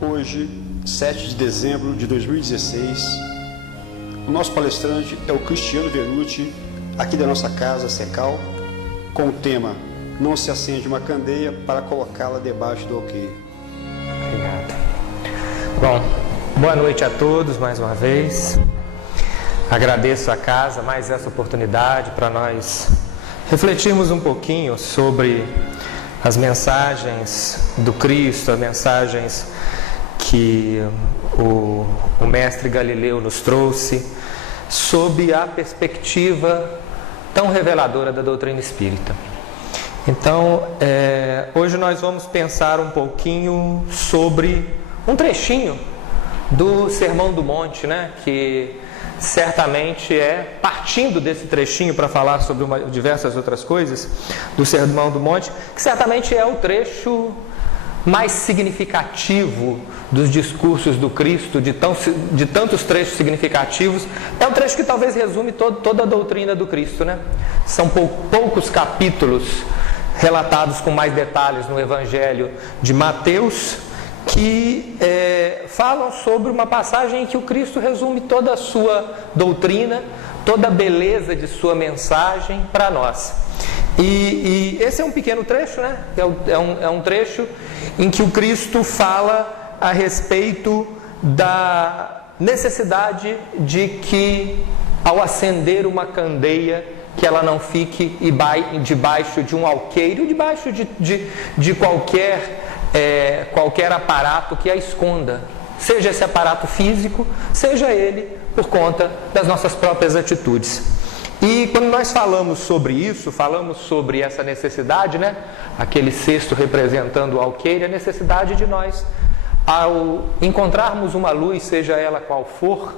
Hoje, 7 de dezembro de 2016, o nosso palestrante é o Cristiano Veruti, aqui da nossa casa Secal, com o tema "Não se acende uma candeia para colocá-la debaixo do alqueire". Obrigado. Bom, boa noite a todos mais uma vez. Agradeço a casa mais essa oportunidade para nós refletirmos um pouquinho sobre as mensagens do Cristo, as mensagens que o mestre Galileu nos trouxe, sob a perspectiva tão reveladora da doutrina espírita. Então, hoje nós vamos pensar um pouquinho sobre um trechinho do Sermão do Monte, né? Que certamente partindo desse trechinho para falar sobre diversas outras coisas do Sermão do Monte, que certamente é o trecho mais significativo dos discursos do Cristo, de tantos trechos significativos. É um trecho que talvez resume toda a doutrina do Cristo, né? São poucos capítulos relatados com mais detalhes no Evangelho de Mateus, que falam sobre uma passagem em que o Cristo resume toda a sua doutrina, toda a beleza de sua mensagem para nós. E esse é um pequeno trecho, né? É um trecho em que o Cristo fala a respeito da necessidade de que, ao acender uma candeia, que ela não fique debaixo de um alqueire, debaixo de qualquer aparato que a esconda, seja esse aparato físico, seja ele por conta das nossas próprias atitudes. E quando nós falamos sobre isso, falamos sobre essa necessidade, né? Aquele cesto representando o alqueire, a necessidade de nós, ao encontrarmos uma luz, seja ela qual for,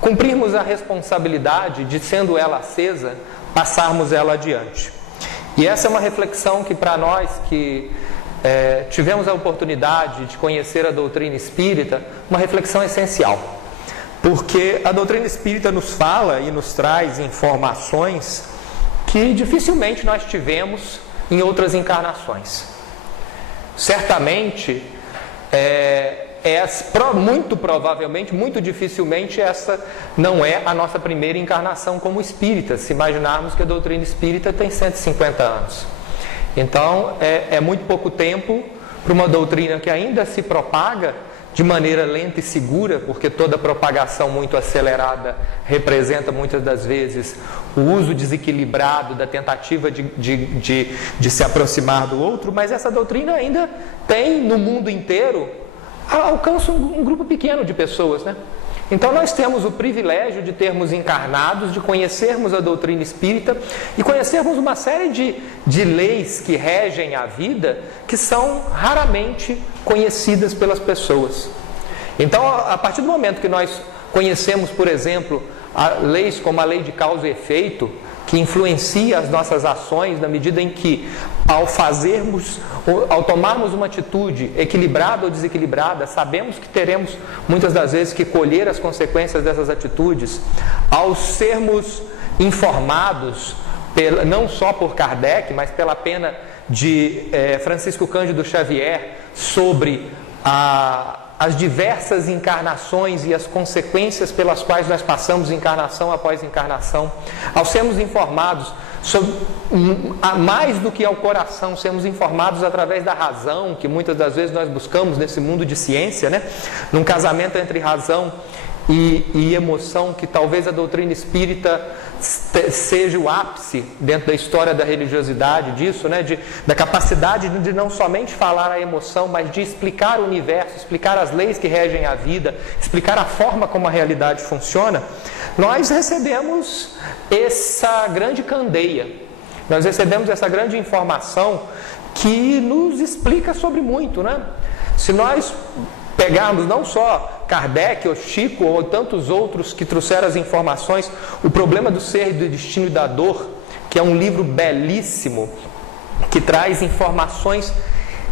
cumprirmos a responsabilidade de, sendo ela acesa, passarmos ela adiante. E essa é uma reflexão que, para nós que tivemos a oportunidade de conhecer a doutrina espírita, uma reflexão essencial. Porque a doutrina espírita nos fala e nos traz informações que dificilmente nós tivemos em outras encarnações. Certamente, muito provavelmente, muito dificilmente, essa não é a nossa primeira encarnação como espíritas, se imaginarmos que a doutrina espírita tem 150 anos. Então, é muito pouco tempo para uma doutrina que ainda se propaga de maneira lenta e segura, porque toda propagação muito acelerada representa muitas das vezes o uso desequilibrado da tentativa de se aproximar do outro, mas essa doutrina ainda tem no mundo inteiro, alcança um grupo pequeno de pessoas, né? Então nós temos o privilégio de termos encarnados, de conhecermos a doutrina espírita e conhecermos uma série de leis que regem a vida que são raramente conhecidas pelas pessoas. Então, a partir do momento que nós conhecemos, por exemplo, leis como a lei de causa e efeito, que influencia as nossas ações na medida em que, ao tomarmos uma atitude equilibrada ou desequilibrada, sabemos que teremos muitas das vezes que colher as consequências dessas atitudes. Ao sermos informados, não só por Kardec, mas pela pena de Francisco Cândido Xavier, sobre as diversas encarnações e as consequências pelas quais nós passamos encarnação após encarnação, ao sermos informados sobre, mais do que ao coração, sermos informados através da razão, que muitas das vezes nós buscamos nesse mundo de ciência, né? Num casamento entre razão e emoção, que talvez a doutrina espírita seja o ápice dentro da história da religiosidade disso, né? Da capacidade de não somente falar a emoção, mas de explicar o universo, explicar as leis que regem a vida, explicar a forma como a realidade funciona. Nós recebemos essa grande candeia, nós recebemos essa grande informação que nos explica sobre muito, né? Se nós pegarmos não só Kardec ou Chico ou tantos outros que trouxeram as informações, O Problema do Ser, do Destino e da Dor, que é um livro belíssimo, que traz informações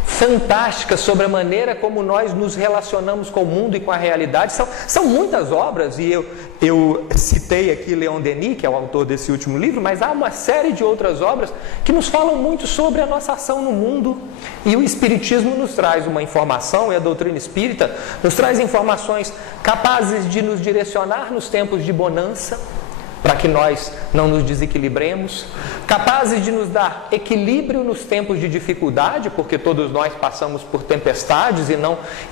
fantásticas sobre a maneira como nós nos relacionamos com o mundo e com a realidade. São muitas obras, e eu citei aqui Leon Denis, que é o autor desse último livro, mas há uma série de outras obras que nos falam muito sobre a nossa ação no mundo, e o Espiritismo nos traz uma informação, e a doutrina espírita nos traz informações capazes de nos direcionar nos tempos de bonança, para que nós não nos desequilibremos, capazes de nos dar equilíbrio nos tempos de dificuldade, porque todos nós passamos por tempestades e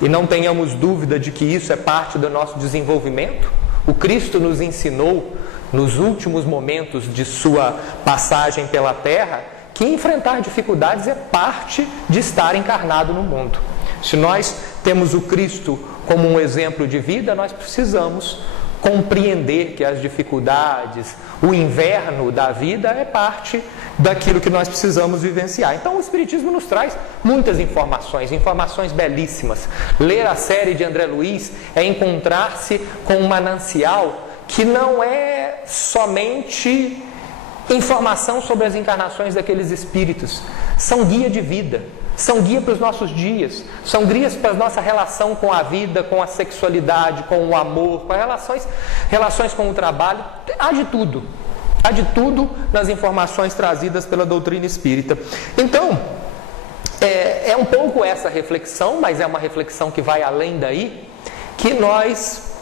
não tenhamos dúvida de que isso é parte do nosso desenvolvimento. O Cristo nos ensinou, nos últimos momentos de sua passagem pela Terra, que enfrentar dificuldades é parte de estar encarnado no mundo. Se nós temos o Cristo como um exemplo de vida, nós precisamos compreender que as dificuldades, o inverno da vida é parte daquilo que nós precisamos vivenciar. Então o Espiritismo nos traz muitas informações belíssimas. Ler a série de André Luiz é encontrar-se com um manancial que não é somente informação sobre as encarnações daqueles espíritos, são guia de vida. São guia para os nossos dias, são guias para a nossa relação com a vida, com a sexualidade, com o amor, com as relações com o trabalho. Há de tudo nas informações trazidas pela doutrina espírita. Então, é um pouco essa reflexão, mas é uma reflexão que vai além daí, que nós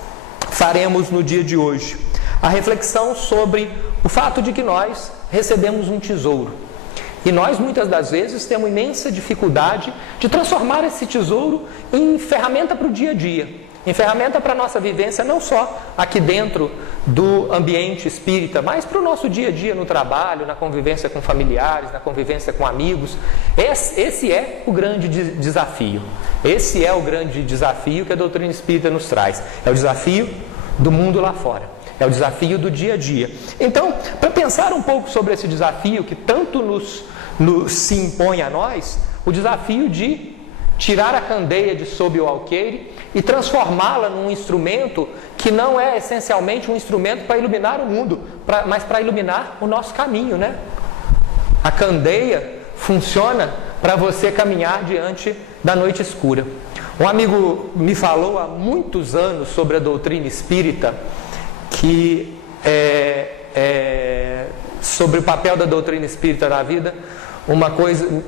faremos no dia de hoje. A reflexão sobre o fato de que nós recebemos um tesouro. E nós, muitas das vezes, temos imensa dificuldade de transformar esse tesouro em ferramenta para o dia a dia, em ferramenta para a nossa vivência, não só aqui dentro do ambiente espírita, mas para o nosso dia a dia no trabalho, na convivência com familiares, na convivência com amigos. Esse é o grande desafio. Esse é o grande desafio que a doutrina espírita nos traz. É o desafio do mundo lá fora. É o desafio do dia a dia. Então, para pensar um pouco sobre esse desafio que tanto se impõe a nós, o desafio de tirar a candeia de sob o alqueire e transformá-la num instrumento que não é essencialmente um instrumento para iluminar o mundo, mas para iluminar o nosso caminho, né? A candeia funciona para você caminhar diante da noite escura. Um amigo me falou há muitos anos sobre a doutrina espírita, que sobre o papel da doutrina espírita na vida,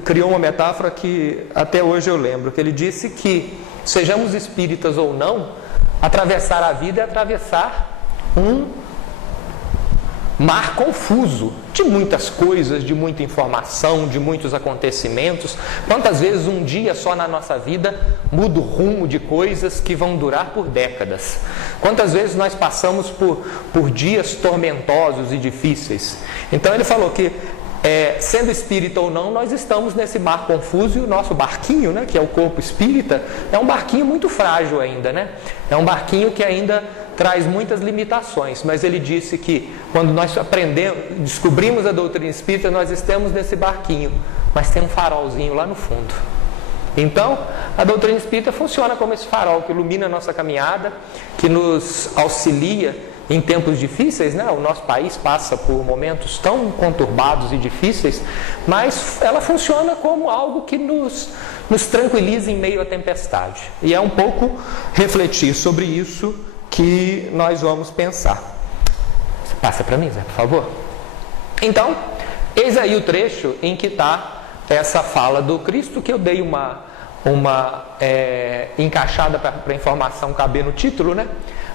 criou uma metáfora que até hoje eu lembro, que ele disse que, sejamos espíritas ou não, atravessar a vida é atravessar um mar confuso de muitas coisas, de muita informação, de muitos acontecimentos. Quantas vezes um dia só na nossa vida muda o rumo de coisas que vão durar por décadas? Quantas vezes nós passamos por dias tormentosos e difíceis? Então ele falou que, sendo espírita ou não, nós estamos nesse mar confuso, e o nosso barquinho, né, que é o corpo espírita, é um barquinho muito frágil ainda, né? É um barquinho que ainda traz muitas limitações, mas ele disse que quando nós descobrimos a doutrina espírita, nós estamos nesse barquinho, mas tem um farolzinho lá no fundo. Então, a doutrina espírita funciona como esse farol que ilumina a nossa caminhada, que nos auxilia em tempos difíceis, né? O nosso país passa por momentos tão conturbados e difíceis, mas ela funciona como algo que nos tranquiliza em meio à tempestade. E é um pouco refletir sobre isso que nós vamos pensar. Passa para mim, Zé, por favor. Então, eis aí o trecho em que está essa fala do Cristo, que eu dei uma encaixada para a informação caber no título, né?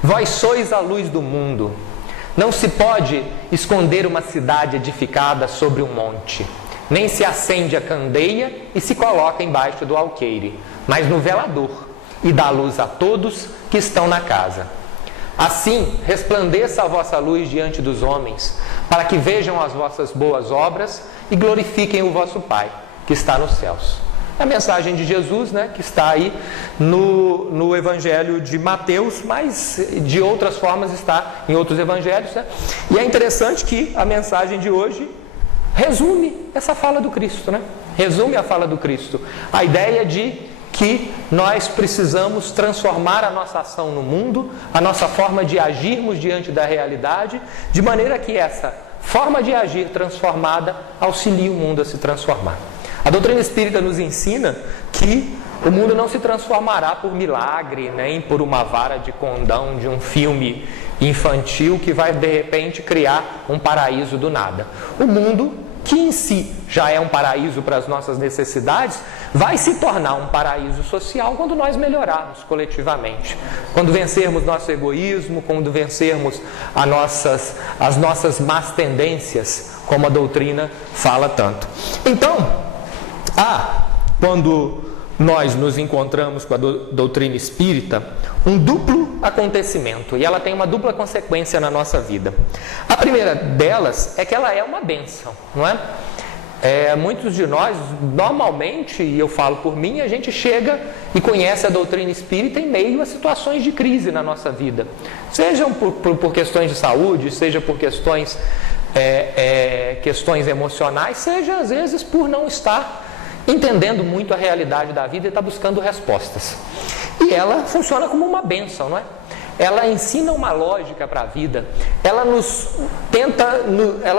Vós sois a luz do mundo. Não se pode esconder uma cidade edificada sobre um monte, nem se acende a candeia e se coloca embaixo do alqueire, mas no velador, e dá luz a todos que estão na casa. Assim, resplandeça a vossa luz diante dos homens, para que vejam as vossas boas obras e glorifiquem o vosso Pai, que está nos céus. A mensagem de Jesus, né, que está aí no Evangelho de Mateus, mas de outras formas está em outros evangelhos, né? E é interessante que a mensagem de hoje resume essa fala do Cristo, né? Resume a fala do Cristo. A ideia de que nós precisamos transformar a nossa ação no mundo, a nossa forma de agirmos diante da realidade, de maneira que essa forma de agir transformada auxilie o mundo a se transformar. A doutrina espírita nos ensina que o mundo não se transformará por milagre, nem por uma vara de condão de um filme infantil que vai de repente criar um paraíso do nada. O mundo, que em si já é um paraíso para as nossas necessidades, vai se tornar um paraíso social quando nós melhorarmos coletivamente. Quando vencermos nosso egoísmo, quando vencermos as nossas más tendências, como a doutrina fala tanto. Então, quando nós nos encontramos com a doutrina espírita, um duplo acontecimento, e ela tem uma dupla consequência na nossa vida. A primeira delas é que ela é uma bênção, não é? Muitos de nós, normalmente, e eu falo por mim, a gente chega e conhece a doutrina espírita em meio a situações de crise na nossa vida, sejam por questões de saúde, seja por questões emocionais, seja às vezes por não estar entendendo muito a realidade da vida e está buscando respostas. E ela funciona como uma bênção, não é? Ela ensina uma lógica para a vida, ela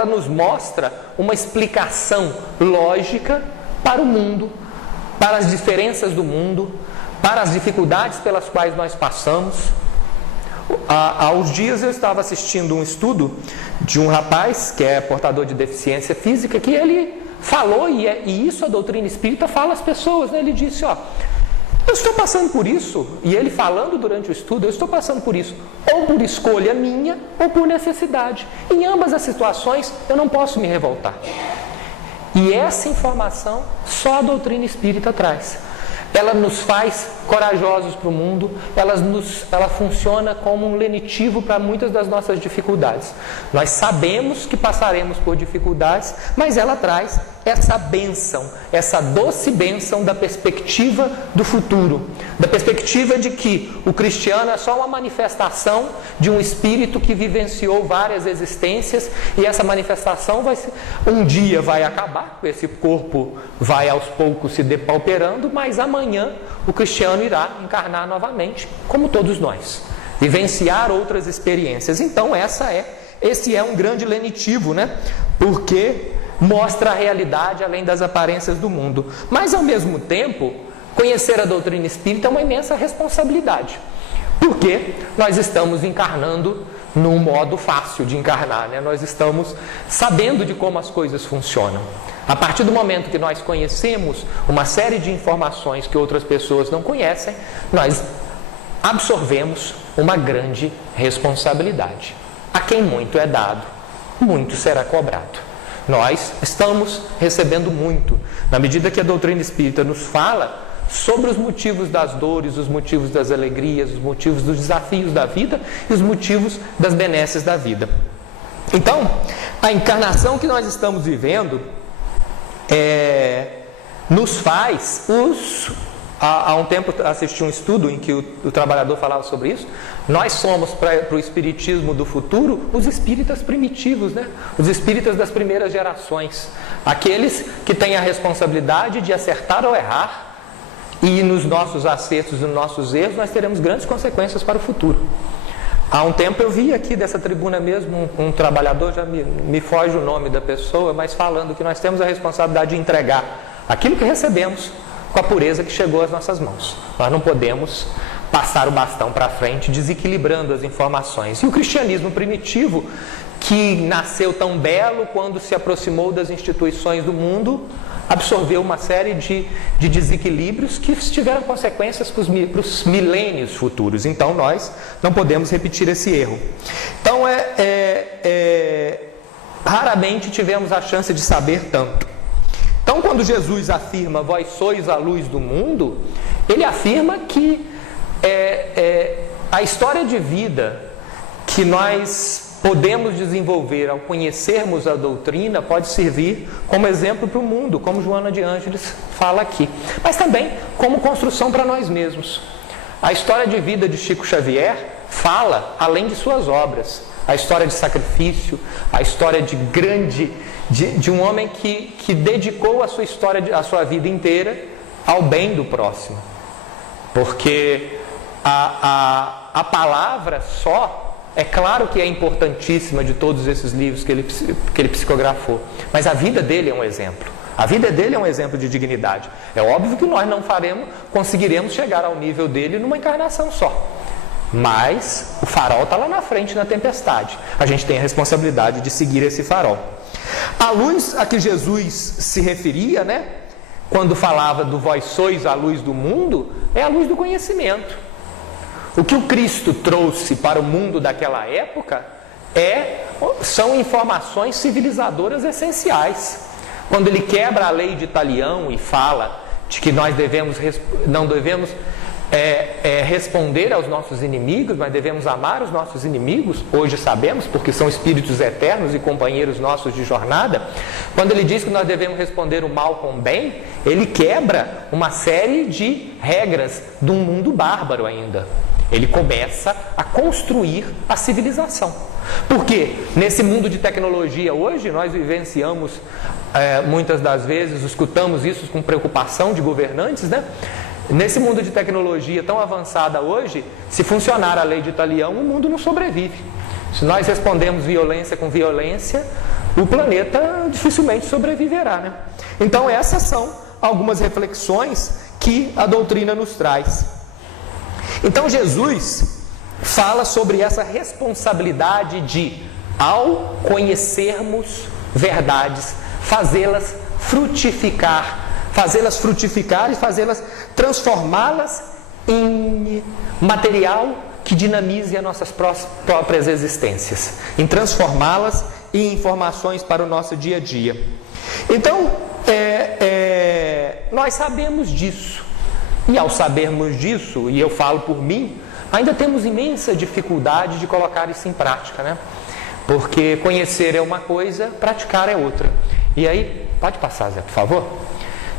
nos mostra uma explicação lógica para o mundo, para as diferenças do mundo, para as dificuldades pelas quais nós passamos. Há uns dias eu estava assistindo um estudo de um rapaz que é portador de deficiência física, que ele falou, e isso a doutrina espírita fala às pessoas, né? Ele disse, eu estou passando por isso, e ele falando durante o estudo, eu estou passando por isso, ou por escolha minha, ou por necessidade. Em ambas as situações, eu não posso me revoltar. E essa informação só a doutrina espírita traz. Ela nos faz corajosos para o mundo, ela funciona como um lenitivo para muitas das nossas dificuldades. Nós sabemos que passaremos por dificuldades, mas ela traz essa bênção, essa doce bênção da perspectiva do futuro, da perspectiva de que o cristiano é só uma manifestação de um espírito que vivenciou várias existências, e essa manifestação um dia vai acabar, esse corpo vai aos poucos se depauperando, mas amanhã o cristiano irá encarnar novamente, como todos nós, vivenciar outras experiências. Então esse é um grande lenitivo, né? Porque mostra a realidade além das aparências do mundo. Mas, ao mesmo tempo, conhecer a doutrina espírita é uma imensa responsabilidade. Porque nós estamos encarnando num modo fácil de encarnar, né? Nós estamos sabendo de como as coisas funcionam. A partir do momento que nós conhecemos uma série de informações que outras pessoas não conhecem, nós absorvemos uma grande responsabilidade. A quem muito é dado, muito será cobrado. Nós estamos recebendo muito, na medida que a doutrina espírita nos fala sobre os motivos das dores, os motivos das alegrias, os motivos dos desafios da vida e os motivos das benesses da vida. Então, a encarnação que nós estamos vivendo nos faz Há um tempo assisti um estudo em que o trabalhador falava sobre isso. Nós somos, para o espiritismo do futuro, os espíritas primitivos, né? Os espíritas das primeiras gerações. Aqueles que têm a responsabilidade de acertar ou errar, e nos nossos acertos e nos nossos erros nós teremos grandes consequências para o futuro. Há um tempo eu vi aqui dessa tribuna mesmo um trabalhador, já me foge o nome da pessoa, mas falando que nós temos a responsabilidade de entregar aquilo que recebemos com a pureza que chegou às nossas mãos. Nós não podemos passar o bastão para frente desequilibrando as informações. E o cristianismo primitivo, que nasceu tão belo quando se aproximou das instituições do mundo, absorveu uma série de desequilíbrios que tiveram consequências para os milênios futuros. Então nós não podemos repetir esse erro. Então raramente tivemos a chance de saber tanto. Então, quando Jesus afirma, vós sois a luz do mundo, ele afirma que a história de vida que nós podemos desenvolver ao conhecermos a doutrina pode servir como exemplo para o mundo, como Joana de Ângeles fala aqui, mas também como construção para nós mesmos. A história de vida de Chico Xavier fala, além de suas obras, a história de sacrifício, a história de um homem que dedicou a sua história, a sua vida inteira ao bem do próximo. Porque a palavra só, é claro que é importantíssima de todos esses livros que ele psicografou, mas a vida dele é um exemplo. A vida dele é um exemplo de dignidade. É óbvio que nós não conseguiremos chegar ao nível dele numa encarnação só. Mas o farol está lá na frente na tempestade. A gente tem a responsabilidade de seguir esse farol. A luz a que Jesus se referia, né, quando falava do vós sois a luz do mundo, é a luz do conhecimento. O que o Cristo trouxe para o mundo daquela época são informações civilizadoras essenciais. Quando ele quebra a lei de Talião e fala de que nós não devemos responder aos nossos inimigos, mas devemos amar os nossos inimigos, hoje sabemos, porque são espíritos eternos e companheiros nossos de jornada. Quando ele diz que nós devemos responder o mal com o bem, ele quebra uma série de regras de um mundo bárbaro ainda. Ele começa a construir a civilização. Porque nesse mundo de tecnologia hoje, nós vivenciamos, muitas das vezes, escutamos isso com preocupação de governantes, né? Nesse mundo de tecnologia tão avançada hoje, se funcionar a lei de Talião, o mundo não sobrevive. Se nós respondemos violência com violência, o planeta dificilmente sobreviverá, né? Então essas são algumas reflexões que a doutrina nos traz. Então Jesus fala sobre essa responsabilidade de, ao conhecermos verdades, fazê-las frutificar e fazê-las, transformá-las em material que dinamize as nossas próprias existências, em transformá-las em informações para o nosso dia a dia. Então, nós sabemos disso. E ao sabermos disso, e eu falo por mim, ainda temos imensa dificuldade de colocar isso em prática, né? Porque conhecer é uma coisa, praticar é outra. E aí, pode passar, Zé, por favor?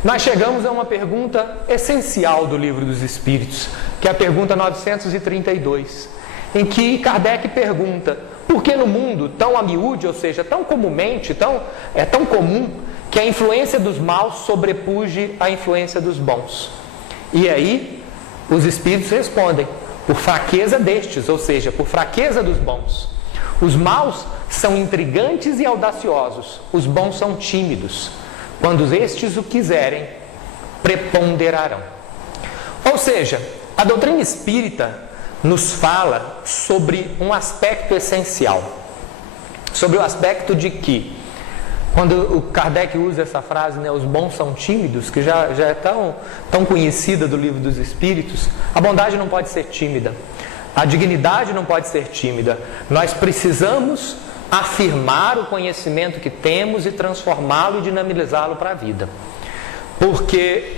Nós chegamos a uma pergunta essencial do Livro dos Espíritos, que é a pergunta 932, em que Kardec pergunta: por que no mundo tão a miúde, ou seja, tão comumente, é tão comum que a influência dos maus sobrepuje a influência dos bons? E aí, os Espíritos respondem: por fraqueza destes, ou seja, por fraqueza dos bons. Os maus são intrigantes e audaciosos, os bons são tímidos. Quando estes o quiserem, preponderarão. Ou seja, a doutrina espírita nos fala sobre um aspecto essencial, sobre o aspecto de que, quando o Kardec usa essa frase, né, os bons são tímidos, que já é tão conhecida do Livro dos Espíritos, a bondade não pode ser tímida, a dignidade não pode ser tímida. Nós precisamos afirmar o conhecimento que temos e transformá-lo e dinamizá-lo para a vida. Porque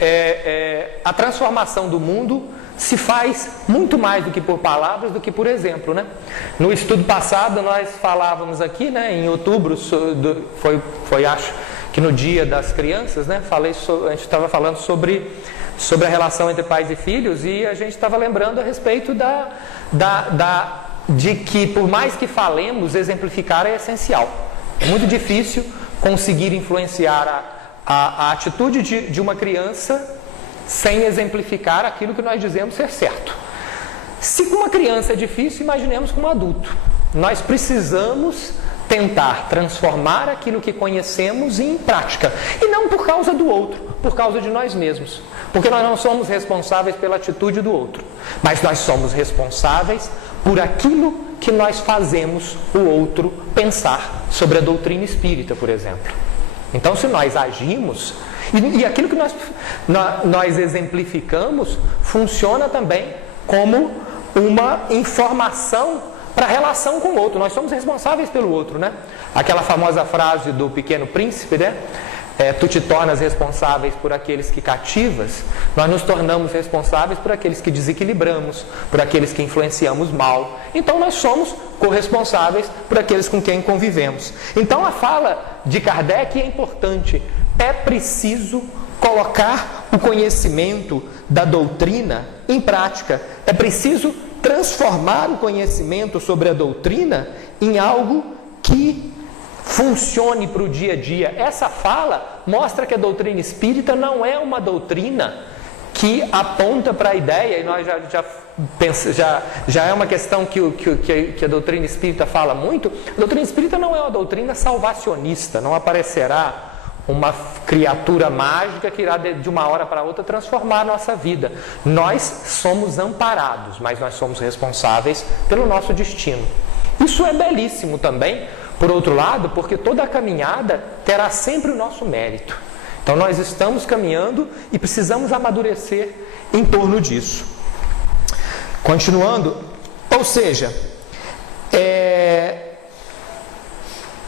a transformação do mundo se faz muito mais do que por palavras, do que por exemplo, né? No estudo passado nós falávamos aqui, né, em outubro, acho que no Dia das Crianças, né, a gente estava falando sobre a relação entre pais e filhos, e a gente estava lembrando a respeito de que, por mais que falemos, exemplificar é essencial. É muito difícil conseguir influenciar a atitude de uma criança sem exemplificar aquilo que nós dizemos ser certo. Se com uma criança é difícil, imaginemos com um adulto. Nós precisamos tentar transformar aquilo que conhecemos em prática. E não por causa do outro, por causa de nós mesmos. Porque nós não somos responsáveis pela atitude do outro, mas nós somos responsáveis por aquilo que nós fazemos o outro pensar sobre a doutrina espírita, por exemplo. Então, se nós agimos, e aquilo que nós exemplificamos, funciona também como uma informação para a relação com o outro. Nós somos responsáveis pelo outro, né? Aquela famosa frase do Pequeno Príncipe, né? Tu te tornas responsáveis por aqueles que cativas, nós nos tornamos responsáveis por aqueles que desequilibramos, por aqueles que influenciamos mal. Então nós somos corresponsáveis por aqueles com quem convivemos. Então a fala de Kardec é importante. É preciso colocar o conhecimento da doutrina em prática. É preciso transformar o conhecimento sobre a doutrina em algo que funcione para o dia a dia. Essa fala mostra que a doutrina espírita não é uma doutrina que aponta para a ideia, e nós já é uma questão que a doutrina espírita fala muito. A doutrina espírita não é uma doutrina salvacionista, não aparecerá uma criatura mágica que irá de uma hora para outra transformar a nossa vida. Nós somos amparados, mas nós somos responsáveis pelo nosso destino. Isso é belíssimo também, por outro lado, porque toda a caminhada terá sempre o nosso mérito. Então nós estamos caminhando e precisamos amadurecer em torno disso. Continuando, ou seja,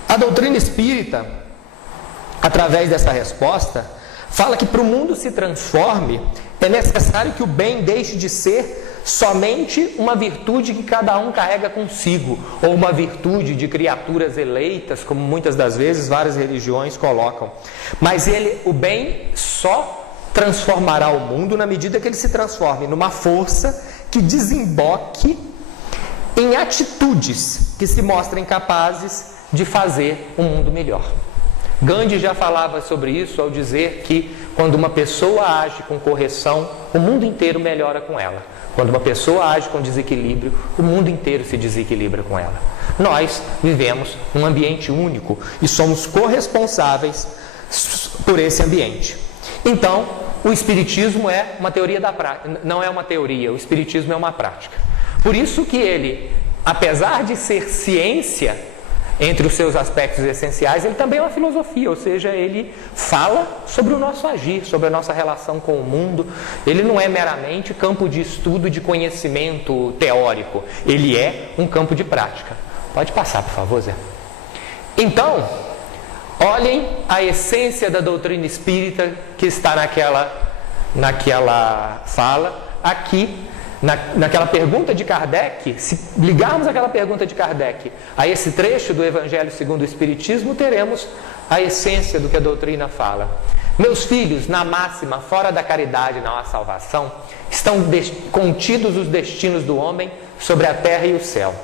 a doutrina espírita, através dessa resposta, fala que para o mundo se transforme, é necessário que o bem deixe de ser somente uma virtude que cada um carrega consigo, ou uma virtude de criaturas eleitas, como muitas das vezes várias religiões colocam. Mas o bem só transformará o mundo na medida que ele se transforme numa força que desemboque em atitudes que se mostrem capazes de fazer um mundo melhor. Gandhi já falava sobre isso ao dizer que quando uma pessoa age com correção, o mundo inteiro melhora com ela. Quando uma pessoa age com desequilíbrio, o mundo inteiro se desequilibra com ela. Nós vivemos num ambiente único e somos corresponsáveis por esse ambiente. Então, o Espiritismo é uma teoria da prática, não é uma teoria, o Espiritismo é uma prática. Por isso que ele, apesar de ser ciência, entre os seus aspectos essenciais, ele também é uma filosofia, ou seja, ele fala sobre o nosso agir, sobre a nossa relação com o mundo. Ele não é meramente campo de estudo, de conhecimento teórico, ele é um campo de prática. Pode passar, por favor, Zé. Então, olhem a essência da doutrina espírita que está naquela fala, aqui, naquela pergunta de Kardec. Se ligarmos aquela pergunta de Kardec a esse trecho do Evangelho segundo o Espiritismo, teremos a essência do que a doutrina fala. Meus filhos, na máxima, fora da caridade não há salvação, estão contidos os destinos do homem sobre a terra e o céu.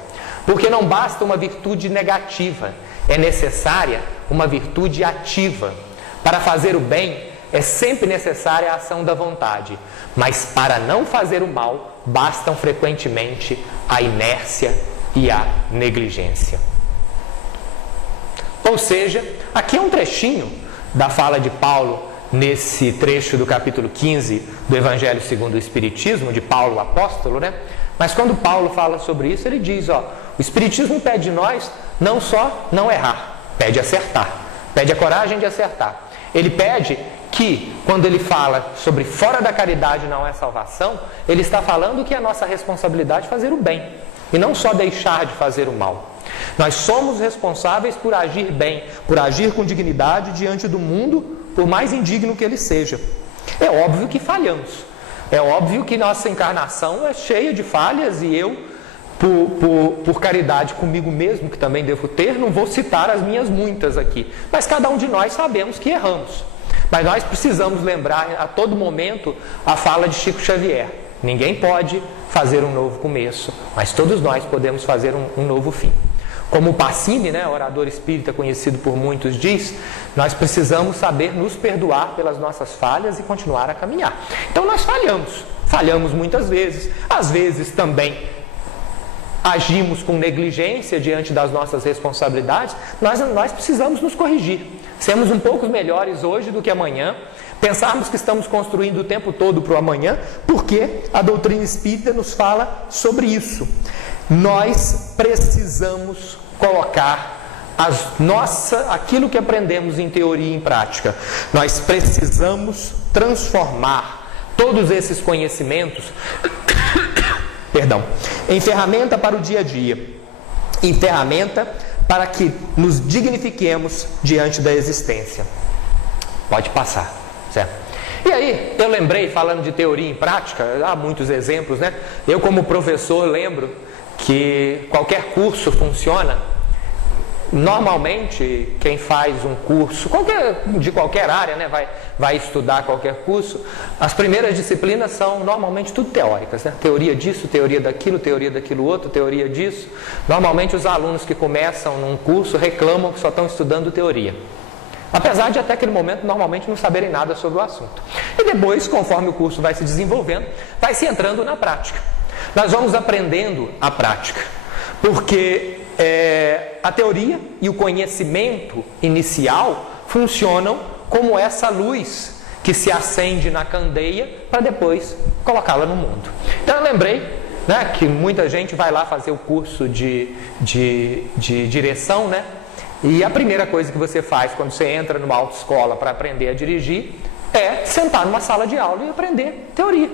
Porque não basta uma virtude negativa, é necessária uma virtude ativa. Para fazer o bem, é sempre necessária a ação da vontade, mas para não fazer o mal, bastam frequentemente a inércia e a negligência. Ou seja, aqui é um trechinho da fala de Paulo, nesse trecho do capítulo 15 do Evangelho segundo o Espiritismo, de Paulo o apóstolo, né? Mas quando Paulo fala sobre isso, ele diz, o Espiritismo pede de nós não só não errar, pede acertar, pede a coragem de acertar. Ele pede que, quando ele fala sobre fora da caridade não é salvação, ele está falando que é a nossa responsabilidade fazer o bem, e não só deixar de fazer o mal. Nós somos responsáveis por agir bem, por agir com dignidade diante do mundo, por mais indigno que ele seja. É óbvio que falhamos, é óbvio que nossa encarnação é cheia de falhas, e eu, por caridade comigo mesmo, que também devo ter, não vou citar as minhas muitas aqui, mas cada um de nós sabemos que erramos. Mas nós precisamos lembrar a todo momento a fala de Chico Xavier: ninguém pode fazer um novo começo, mas todos nós podemos fazer um novo fim. Como o Pacini, orador espírita conhecido por muitos, diz, nós precisamos saber nos perdoar pelas nossas falhas e continuar a caminhar. Então nós falhamos muitas vezes, às vezes também agimos com negligência diante das nossas responsabilidades. Nós precisamos nos corrigir, sermos um pouco melhores hoje do que amanhã, pensarmos que estamos construindo o tempo todo para o amanhã, porque a doutrina espírita nos fala sobre isso. Nós precisamos colocar aquilo que aprendemos em teoria e em prática. Nós precisamos transformar todos esses conhecimentos em ferramenta para o dia a dia, em ferramenta para que nos dignifiquemos diante da existência. Pode passar, certo? E aí, eu lembrei, falando de teoria e prática, há muitos exemplos, Eu, como professor, lembro que qualquer curso funciona. Normalmente, quem faz um curso, de qualquer área, vai estudar qualquer curso, as primeiras disciplinas são normalmente tudo teóricas, Teoria disso, teoria daquilo outro, teoria disso. Normalmente os alunos que começam num curso reclamam que só estão estudando teoria, apesar de até aquele momento normalmente não saberem nada sobre o assunto. E depois, conforme o curso vai se desenvolvendo, vai se entrando na prática. Nós vamos aprendendo a prática, porque a teoria e o conhecimento inicial funcionam como essa luz que se acende na candeia para depois colocá-la no mundo. Então eu lembrei, né, que muita gente vai lá fazer o curso de direção, né? E a primeira coisa que você faz quando você entra numa autoescola para aprender a dirigir é sentar numa sala de aula e aprender teoria.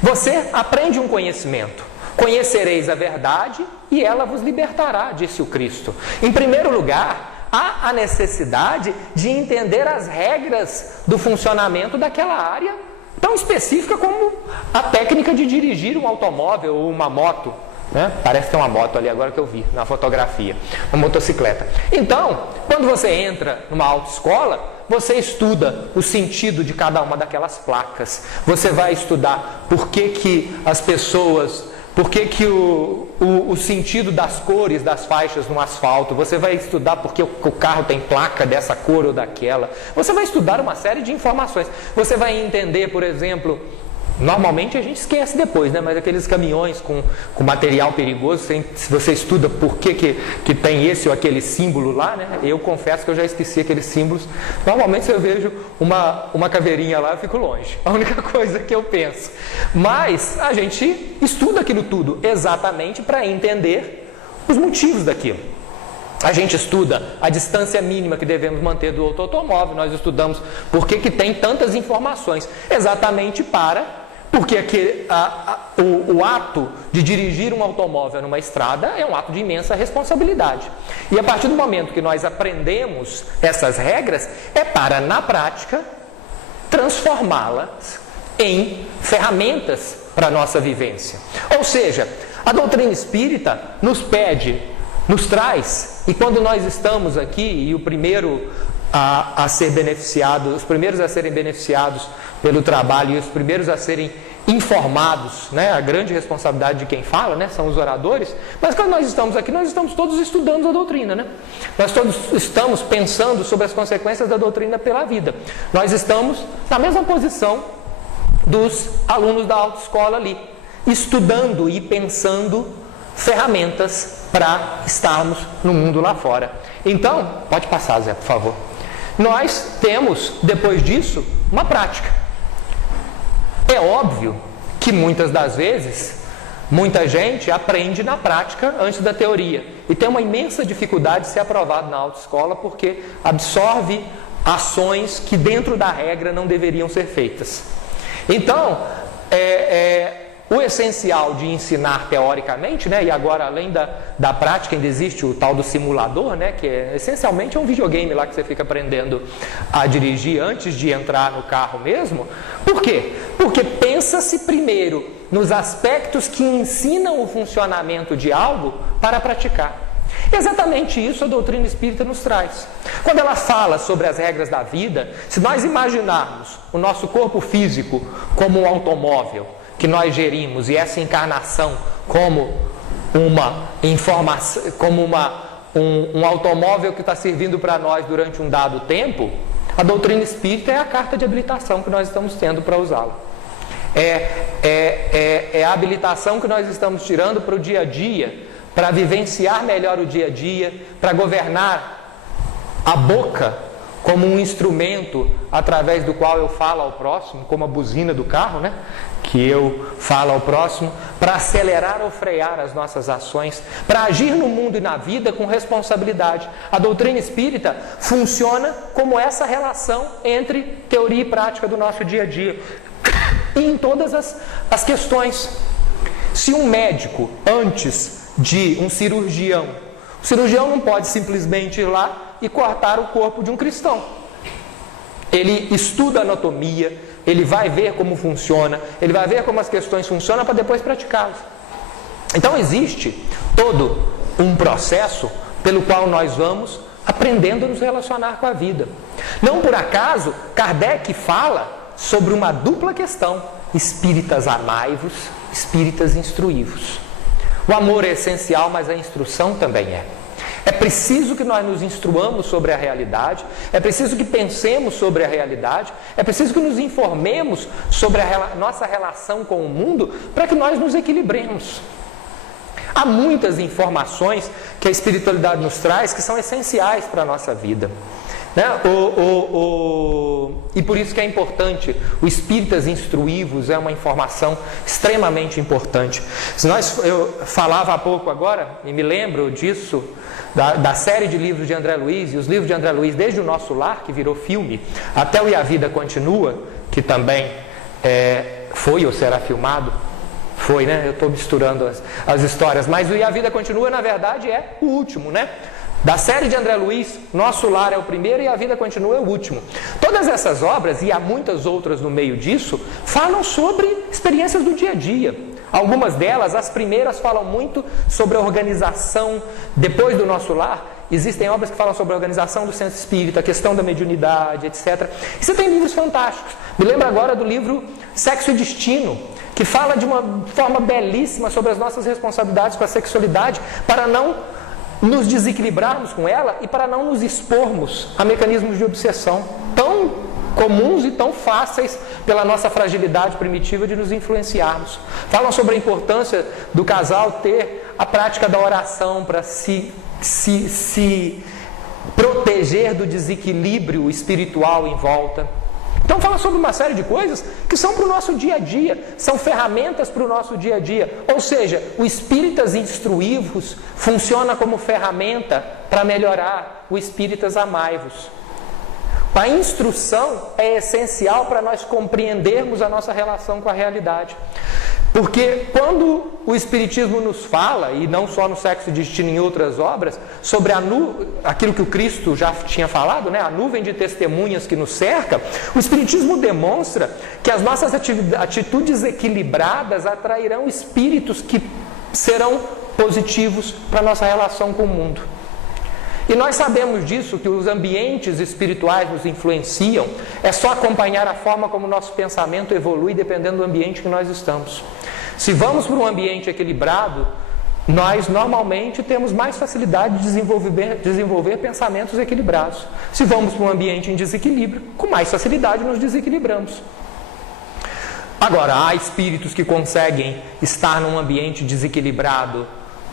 Você aprende um conhecimento. Conhecereis a verdade e ela vos libertará, disse o Cristo. Em primeiro lugar, há a necessidade de entender as regras do funcionamento daquela área tão específica como a técnica de dirigir um automóvel ou uma moto, né? Parece ter uma moto ali agora que eu vi na fotografia, uma motocicleta. Então, quando você entra numa autoescola, você estuda o sentido de cada uma daquelas placas. Você vai estudar por que as pessoas... Por que o sentido das cores das faixas no asfalto? Você vai estudar por que o carro tem placa dessa cor ou daquela. Você vai estudar uma série de informações. Você vai entender, por exemplo, normalmente a gente esquece depois, né? Mas aqueles caminhões com material perigoso, se você estuda por que tem esse ou aquele símbolo lá, né? Eu confesso que eu já esqueci aqueles símbolos. Normalmente se eu vejo uma caveirinha lá, eu fico longe. A única coisa que eu penso. Mas a gente estuda aquilo tudo exatamente para entender os motivos daquilo. A gente estuda a distância mínima que devemos manter do outro automóvel. Nós estudamos por que tem tantas informações. Exatamente porque o ato de dirigir um automóvel numa estrada é um ato de imensa responsabilidade. E a partir do momento que nós aprendemos essas regras, é para, na prática, transformá-las em ferramentas para a nossa vivência. Ou seja, a doutrina espírita nos traz, e quando nós estamos aqui, e o primeiro a ser beneficiado, os primeiros a serem beneficiados pelo trabalho e os primeiros a serem informados, né? A grande responsabilidade de quem fala, né? São os oradores. Mas quando nós estamos aqui, nós estamos todos estudando a doutrina, né? Nós todos estamos pensando sobre as consequências da doutrina pela vida. Nós estamos na mesma posição dos alunos da autoescola ali, estudando e pensando ferramentas para estarmos no mundo lá fora. Então, pode passar, Zé, por favor. Nós temos, depois disso, uma prática. É óbvio que muitas das vezes, muita gente aprende na prática antes da teoria. E tem uma imensa dificuldade de ser aprovado na autoescola porque absorve ações que dentro da regra não deveriam ser feitas. Então, o essencial de ensinar teoricamente, né, e agora além da prática ainda existe o tal do simulador, né, que essencialmente é um videogame lá que você fica aprendendo a dirigir antes de entrar no carro mesmo. Por quê? Porque pensa-se primeiro nos aspectos que ensinam o funcionamento de algo para praticar. Exatamente isso a doutrina espírita nos traz. Quando ela fala sobre as regras da vida, se nós imaginarmos o nosso corpo físico como um automóvel que nós gerimos e essa encarnação como uma informação, como um automóvel que está servindo para nós durante um dado tempo, a doutrina espírita é a carta de habilitação que nós estamos tendo para usá-la. É a habilitação que nós estamos tirando para o dia a dia, para vivenciar melhor o dia a dia, para governar a boca como um instrumento através do qual eu falo ao próximo, como a buzina do carro, né? Que eu falo ao próximo, para acelerar ou frear as nossas ações, para agir no mundo e na vida com responsabilidade. A doutrina espírita funciona como essa relação entre teoria e prática do nosso dia a dia. E em todas as questões. Se um médico, antes de um cirurgião, o cirurgião não pode simplesmente ir lá e cortar o corpo de um cristão. Ele estuda anatomia, ele vai ver como funciona, ele vai ver como as questões funcionam para depois praticá-las. Então existe todo um processo pelo qual nós vamos aprendendo a nos relacionar com a vida. Não por acaso, Kardec fala sobre uma dupla questão: espíritas amai-vos, espíritas instruí-vos. O amor é essencial, mas a instrução também é. É preciso que nós nos instruamos sobre a realidade, é preciso que pensemos sobre a realidade, é preciso que nos informemos sobre a nossa relação com o mundo para que nós nos equilibremos. Há muitas informações que a espiritualidade nos traz que são essenciais para a nossa vida. Né? E por isso que é importante, o Espíritas Instruivos é uma informação extremamente importante. Eu falava há pouco agora, e me lembro disso, da série de livros de André Luiz, e os livros de André Luiz, desde o Nosso Lar, que virou filme, até o E a Vida Continua, que também foi ou será filmado. Foi, né? Eu estou misturando as histórias, mas o E a Vida Continua, na verdade, é o último, né? Da série de André Luiz, Nosso Lar é o primeiro e A Vida Continua é o último. Todas essas obras, e há muitas outras no meio disso, falam sobre experiências do dia a dia. Algumas delas, as primeiras, falam muito sobre a organização. Depois do Nosso Lar, existem obras que falam sobre a organização do centro espírita, a questão da mediunidade, etc. E você tem livros fantásticos. Me lembro agora do livro Sexo e Destino, que fala de uma forma belíssima sobre as nossas responsabilidades com a sexualidade, para não nos desequilibrarmos com ela e para não nos expormos a mecanismos de obsessão tão comuns e tão fáceis pela nossa fragilidade primitiva de nos influenciarmos. Falam sobre a importância do casal ter a prática da oração para se proteger do desequilíbrio espiritual em volta. Então fala sobre uma série de coisas que são para o nosso dia a dia, são ferramentas para o nosso dia a dia. Ou seja, o Espíritas Instruivos funciona como ferramenta para melhorar o Espíritas Amai-vos. A instrução é essencial para nós compreendermos a nossa relação com a realidade. Porque quando o Espiritismo nos fala, e não só no Sexo e Destino, em outras obras, sobre aquilo que o Cristo já tinha falado, né? A nuvem de testemunhas que nos cerca, o Espiritismo demonstra que as nossas atitudes equilibradas atrairão espíritos que serão positivos para a nossa relação com o mundo. E nós sabemos disso, que os ambientes espirituais nos influenciam, é só acompanhar a forma como o nosso pensamento evolui dependendo do ambiente que nós estamos. Se vamos para um ambiente equilibrado, nós normalmente temos mais facilidade de desenvolver pensamentos equilibrados. Se vamos para um ambiente em desequilíbrio, com mais facilidade nos desequilibramos. Agora, há espíritos que conseguem estar num ambiente desequilibrado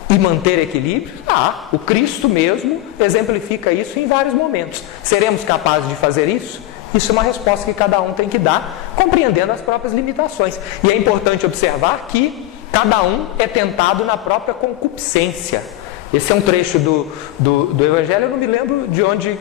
e manter equilíbrio? O Cristo mesmo exemplifica isso em vários momentos. Seremos capazes de fazer isso? Isso é uma resposta que cada um tem que dar, compreendendo as próprias limitações. E é importante observar que cada um é tentado na própria concupiscência. Esse é um trecho do Evangelho, eu não me lembro de onde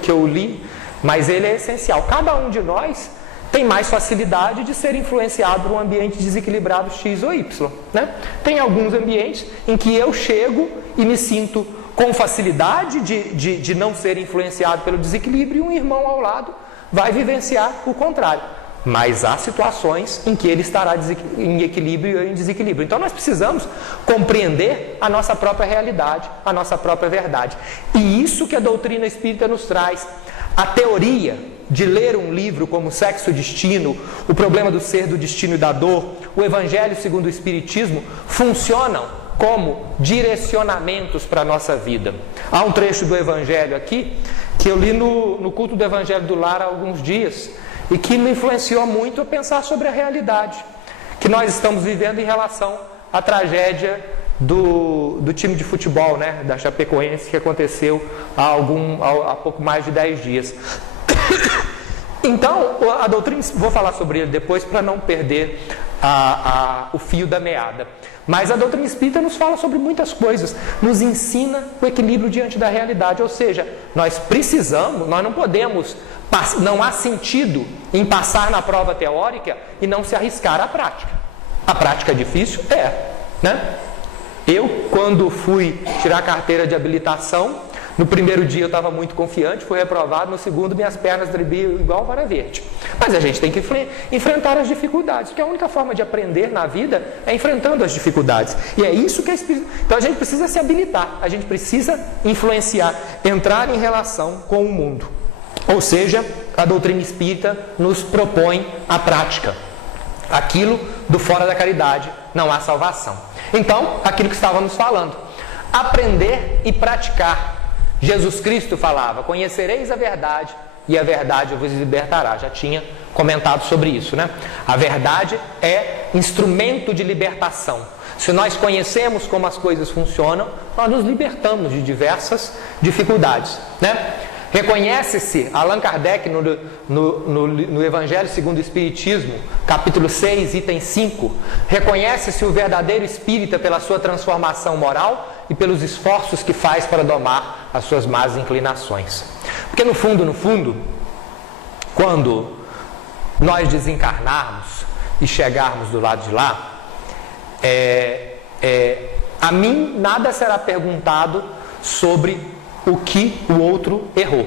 que eu li, mas ele é essencial. Cada um de nós tem mais facilidade de ser influenciado por um ambiente desequilibrado X ou Y. Né? Tem alguns ambientes em que eu chego e me sinto com facilidade de não ser influenciado pelo desequilíbrio, e um irmão ao lado vai vivenciar o contrário. Mas há situações em que ele estará em equilíbrio ou em desequilíbrio. Então nós precisamos compreender a nossa própria realidade, a nossa própria verdade. E isso que a doutrina espírita nos traz. A teoria de ler um livro como Sexo e Destino, O Problema do Ser, do Destino e da Dor, o Evangelho segundo o Espiritismo, funcionam como direcionamentos para a nossa vida. Há um trecho do Evangelho aqui, que eu li no culto do Evangelho do Lar há alguns dias, e que me influenciou muito a pensar sobre a realidade que nós estamos vivendo em relação à tragédia do time de futebol, né, da Chapecoense, que aconteceu há pouco mais de 10 dias. Então, a doutrina, vou falar sobre ele depois para não perder o fio da meada. Mas a doutrina espírita nos fala sobre muitas coisas, nos ensina o equilíbrio diante da realidade, ou seja, nós não podemos, não há sentido em passar na prova teórica e não se arriscar à prática. A prática é difícil? Né? Eu, quando fui tirar a carteira de habilitação, no primeiro dia eu estava muito confiante, fui reprovado, no segundo minhas pernas trebiam igual vara verde. Mas a gente tem que enfrentar as dificuldades, porque a única forma de aprender na vida é enfrentando as dificuldades. E é isso que é espírito. Então a gente precisa se habilitar, a gente precisa influenciar, entrar em relação com o mundo. Ou seja, a doutrina espírita nos propõe a prática. Aquilo do fora da caridade não há salvação. Então, aquilo que estávamos falando, aprender e praticar. Jesus Cristo falava: conhecereis a verdade e a verdade vos libertará. Já tinha comentado sobre isso, né? A verdade é instrumento de libertação. Se nós conhecemos como as coisas funcionam, nós nos libertamos de diversas dificuldades, né? Reconhece-se, Allan Kardec, no Evangelho segundo o Espiritismo, capítulo 6, item 5, reconhece-se o verdadeiro espírita pela sua transformação moral e pelos esforços que faz para domar as suas más inclinações. Porque no fundo, quando nós desencarnarmos e chegarmos do lado de lá, a mim nada será perguntado sobre o que o outro errou.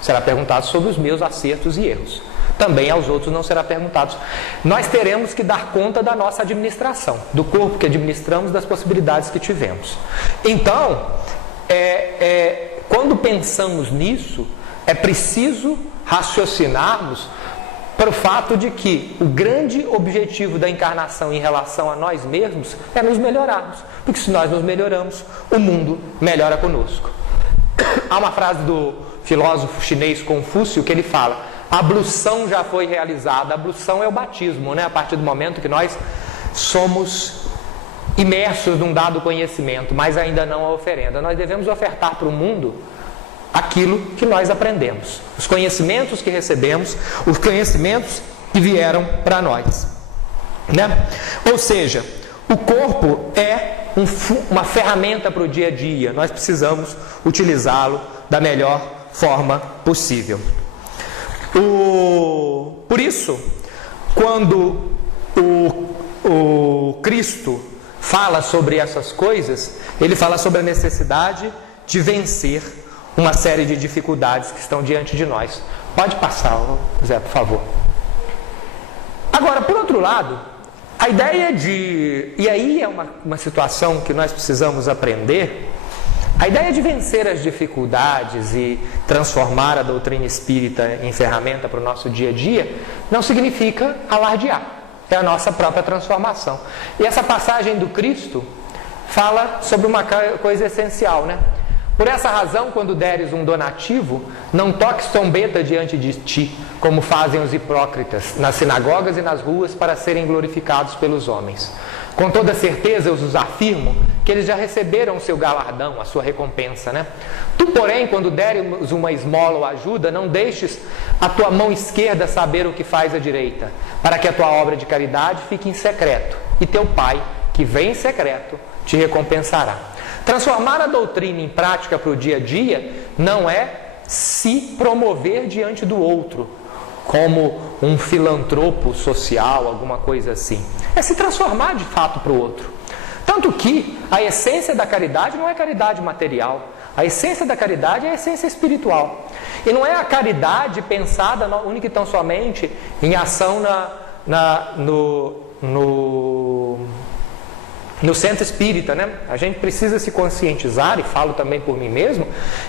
Será perguntado sobre os meus acertos e erros. Também aos outros não será perguntado. Nós teremos que dar conta da nossa administração, do corpo que administramos, das possibilidades que tivemos. Então, quando pensamos nisso, é preciso raciocinarmos para o fato de que o grande objetivo da encarnação em relação a nós mesmos é nos melhorarmos. Porque se nós nos melhoramos, o mundo melhora conosco. Há uma frase do filósofo chinês Confúcio que ele fala: a ablução já foi realizada. A ablução é o batismo, né? A partir do momento que nós somos imersos num dado conhecimento, mas ainda não a oferenda. Nós devemos ofertar para o mundo aquilo que nós aprendemos, os conhecimentos que recebemos, os conhecimentos que vieram para nós, né? Ou seja, o corpo é uma ferramenta para o dia a dia. Nós precisamos utilizá-lo da melhor forma possível. Por isso, quando o Cristo fala sobre essas coisas, ele fala sobre a necessidade de vencer uma série de dificuldades que estão diante de nós. Pode passar, Zé, por favor. Agora, por outro lado, a ideia de... E aí é uma situação que nós precisamos aprender. A ideia de vencer as dificuldades e transformar a doutrina espírita em ferramenta para o nosso dia a dia não significa alardear. É a nossa própria transformação. E essa passagem do Cristo fala sobre uma coisa essencial, né? Por essa razão, quando deres um donativo, não toques trombeta diante de ti, como fazem os hipócritas nas sinagogas e nas ruas para serem glorificados pelos homens. Com toda certeza eu os afirmo que eles já receberam o seu galardão, a sua recompensa, né? Tu, porém, quando deres uma esmola ou ajuda, não deixes a tua mão esquerda saber o que faz a direita, para que a tua obra de caridade fique em secreto, e teu Pai, que vem em secreto, te recompensará. Transformar a doutrina em prática para o dia a dia não é se promover diante do outro, como um filantropo social, alguma coisa assim. É se transformar de fato para o outro. Tanto que a essência da caridade não é caridade material. A essência da caridade é a essência espiritual. E não é a caridade pensada única e tão somente em ação no centro espírita, né? A gente precisa se conscientizar, e falo também por mim mesmo,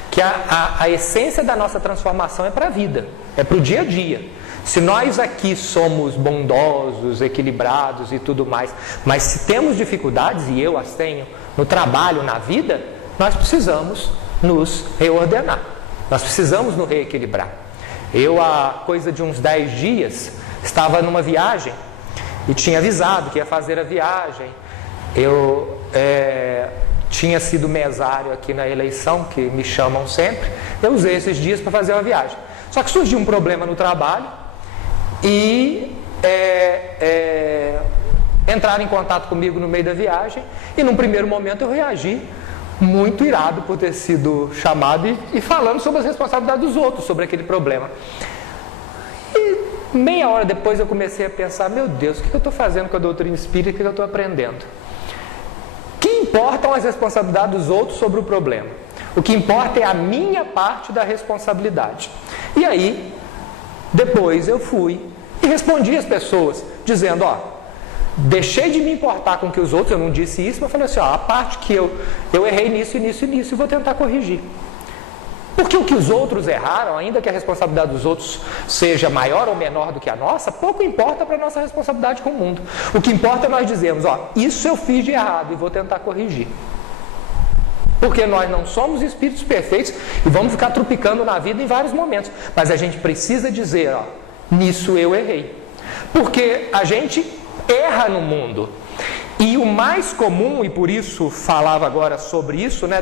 que a essência da nossa transformação é para a vida, é para o dia a dia. Se nós aqui somos bondosos, equilibrados e tudo mais, mas se temos dificuldades, e eu as tenho, no trabalho, na vida, nós precisamos nos reordenar, nós precisamos nos reequilibrar. Eu, há coisa de uns 10 dias, estava numa viagem e tinha avisado que ia fazer a viagem. Eu tinha sido mesário aqui na eleição, que me chamam sempre. Eu usei esses dias para fazer uma viagem. Só que surgiu um problema no trabalho e entraram em contato comigo no meio da viagem. E num primeiro momento eu reagi muito irado por ter sido chamado e falando sobre as responsabilidades dos outros, sobre aquele problema. E meia hora depois eu comecei a pensar: meu Deus, o que eu estou fazendo com a doutrina espírita, o que eu estou aprendendo? O que importam as responsabilidades dos outros sobre o problema? O que importa é a minha parte da responsabilidade. E aí, depois eu fui e respondi às pessoas, dizendo: deixei de me importar com que os outros, eu não disse isso, mas falei assim: a parte que eu errei nisso e nisso e nisso, e vou tentar corrigir. Porque o que os outros erraram, ainda que a responsabilidade dos outros seja maior ou menor do que a nossa, pouco importa para a nossa responsabilidade com o mundo. O que importa é nós dizermos: isso eu fiz de errado e vou tentar corrigir. Porque nós não somos espíritos perfeitos e vamos ficar tropicando na vida em vários momentos. Mas a gente precisa dizer: nisso eu errei. Porque a gente erra no mundo. E o mais comum, e por isso falava agora sobre isso, né,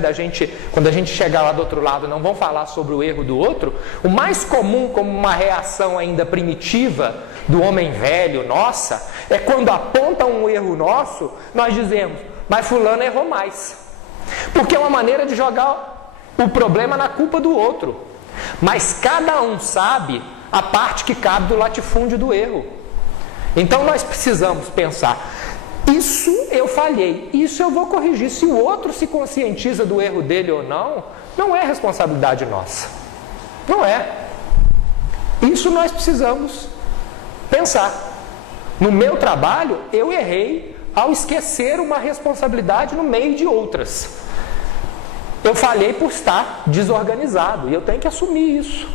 quando a gente chegar lá do outro lado, não vamos falar sobre o erro do outro, o mais comum como uma reação ainda primitiva do homem velho, nossa, é quando aponta um erro nosso, nós dizemos, mas fulano errou mais. Porque é uma maneira de jogar o problema na culpa do outro. Mas cada um sabe a parte que cabe do latifúndio do erro. Então nós precisamos pensar, isso eu falhei, isso eu vou corrigir. Se o outro se conscientiza do erro dele ou não, não é responsabilidade nossa. Não é. Isso nós precisamos pensar. No meu trabalho, eu errei ao esquecer uma responsabilidade no meio de outras. Eu falhei por estar desorganizado e eu tenho que assumir isso.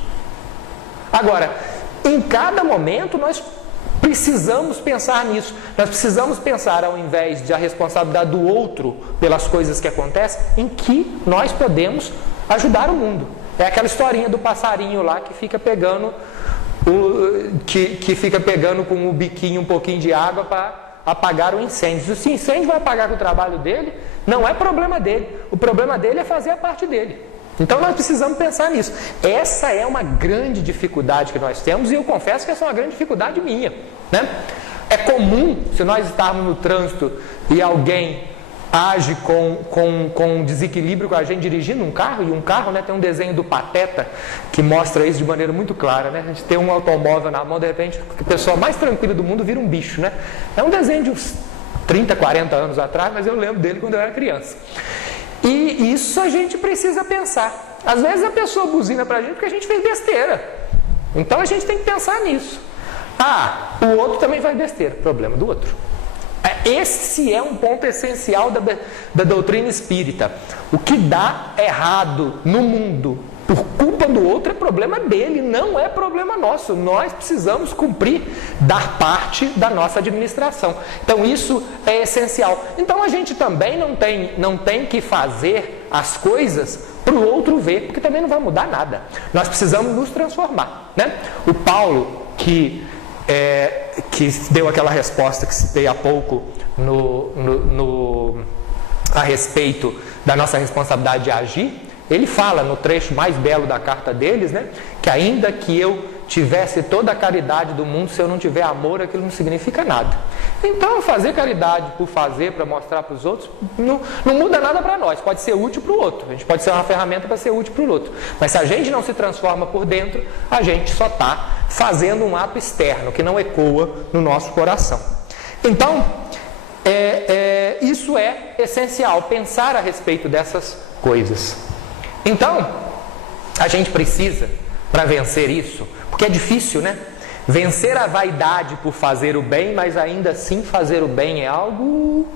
Agora, em cada momento nós precisamos pensar nisso. Nós precisamos pensar, ao invés de a responsabilidade do outro pelas coisas que acontecem, em que nós podemos ajudar o mundo. É aquela historinha do passarinho lá que fica pegando com o biquinho um pouquinho de água para apagar o incêndio. Se o incêndio vai apagar com o trabalho dele, não é problema dele. O problema dele é fazer a parte dele. Então nós precisamos pensar nisso. Essa é uma grande dificuldade que nós temos e eu confesso que essa é uma grande dificuldade minha, né? É comum, se nós estarmos no trânsito e alguém age com desequilíbrio com a gente dirigindo um carro, e um carro, né, tem um desenho do Pateta que mostra isso de maneira muito clara, né? A gente tem um automóvel na mão, de repente a pessoa mais tranquila do mundo vira um bicho, né? É um desenho de uns 30, 40 anos atrás, mas eu lembro dele quando eu era criança. E isso a gente precisa pensar. Às vezes a pessoa buzina pra gente porque a gente fez besteira. Então a gente tem que pensar nisso. Ah, o outro também faz besteira, problema do outro. Esse é um ponto essencial da doutrina espírita. O que dá errado no mundo por culpa do outro é problema dele, não é problema nosso. Nós precisamos cumprir, dar parte da nossa administração. Então isso é essencial. Então a gente também não tem que fazer as coisas para o outro ver, porque também não vai mudar nada. Nós precisamos nos transformar, né? O Paulo, que deu aquela resposta que citei há pouco a respeito da nossa responsabilidade de agir, ele fala no trecho mais belo da carta deles, né, que ainda que eu tivesse toda a caridade do mundo, se eu não tiver amor, aquilo não significa nada. Então fazer caridade por fazer, para mostrar para os outros, não muda nada para nós. Pode ser útil para o outro, a gente pode ser uma ferramenta para ser útil para o outro, mas se a gente não se transforma por dentro, a gente só está fazendo um ato externo que não ecoa no nosso coração. Então isso é essencial, pensar a respeito dessas coisas. Então a gente precisa, para vencer isso, porque é difícil, né? Vencer a vaidade por fazer o bem, mas ainda assim fazer o bem é algo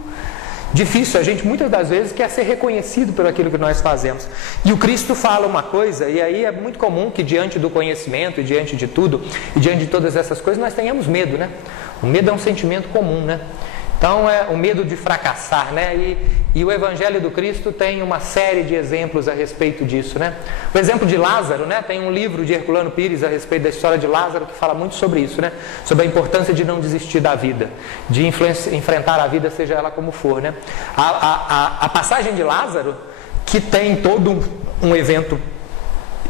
difícil. A gente muitas das vezes quer ser reconhecido por aquilo que nós fazemos. E o Cristo fala uma coisa, e aí é muito comum que diante do conhecimento, e diante de tudo, e diante de todas essas coisas, nós tenhamos medo, né? O medo é um sentimento comum, né? Então é o medo de fracassar, né? E o Evangelho do Cristo tem uma série de exemplos a respeito disso, né? O exemplo de Lázaro, né? Tem um livro de Herculano Pires a respeito da história de Lázaro que fala muito sobre isso, né? Sobre a importância de não desistir da vida, de enfrentar a vida, seja ela como for, né? A passagem de Lázaro, que tem todo um evento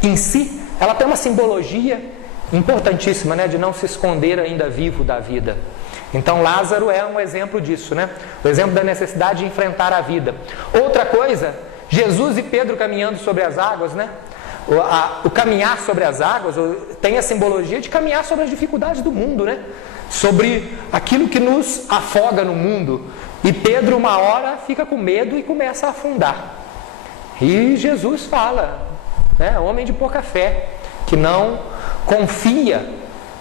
em si, ela tem uma simbologia importantíssima, né? De não se esconder ainda vivo da vida. Então Lázaro é um exemplo disso, né? O exemplo da necessidade de enfrentar a vida. Outra coisa, Jesus e Pedro caminhando sobre as águas, né? O caminhar sobre as águas tem a simbologia de caminhar sobre as dificuldades do mundo, né? Sobre aquilo que nos afoga no mundo. E Pedro uma hora fica com medo e começa a afundar. E Jesus fala, né? Homem de pouca fé, que não confia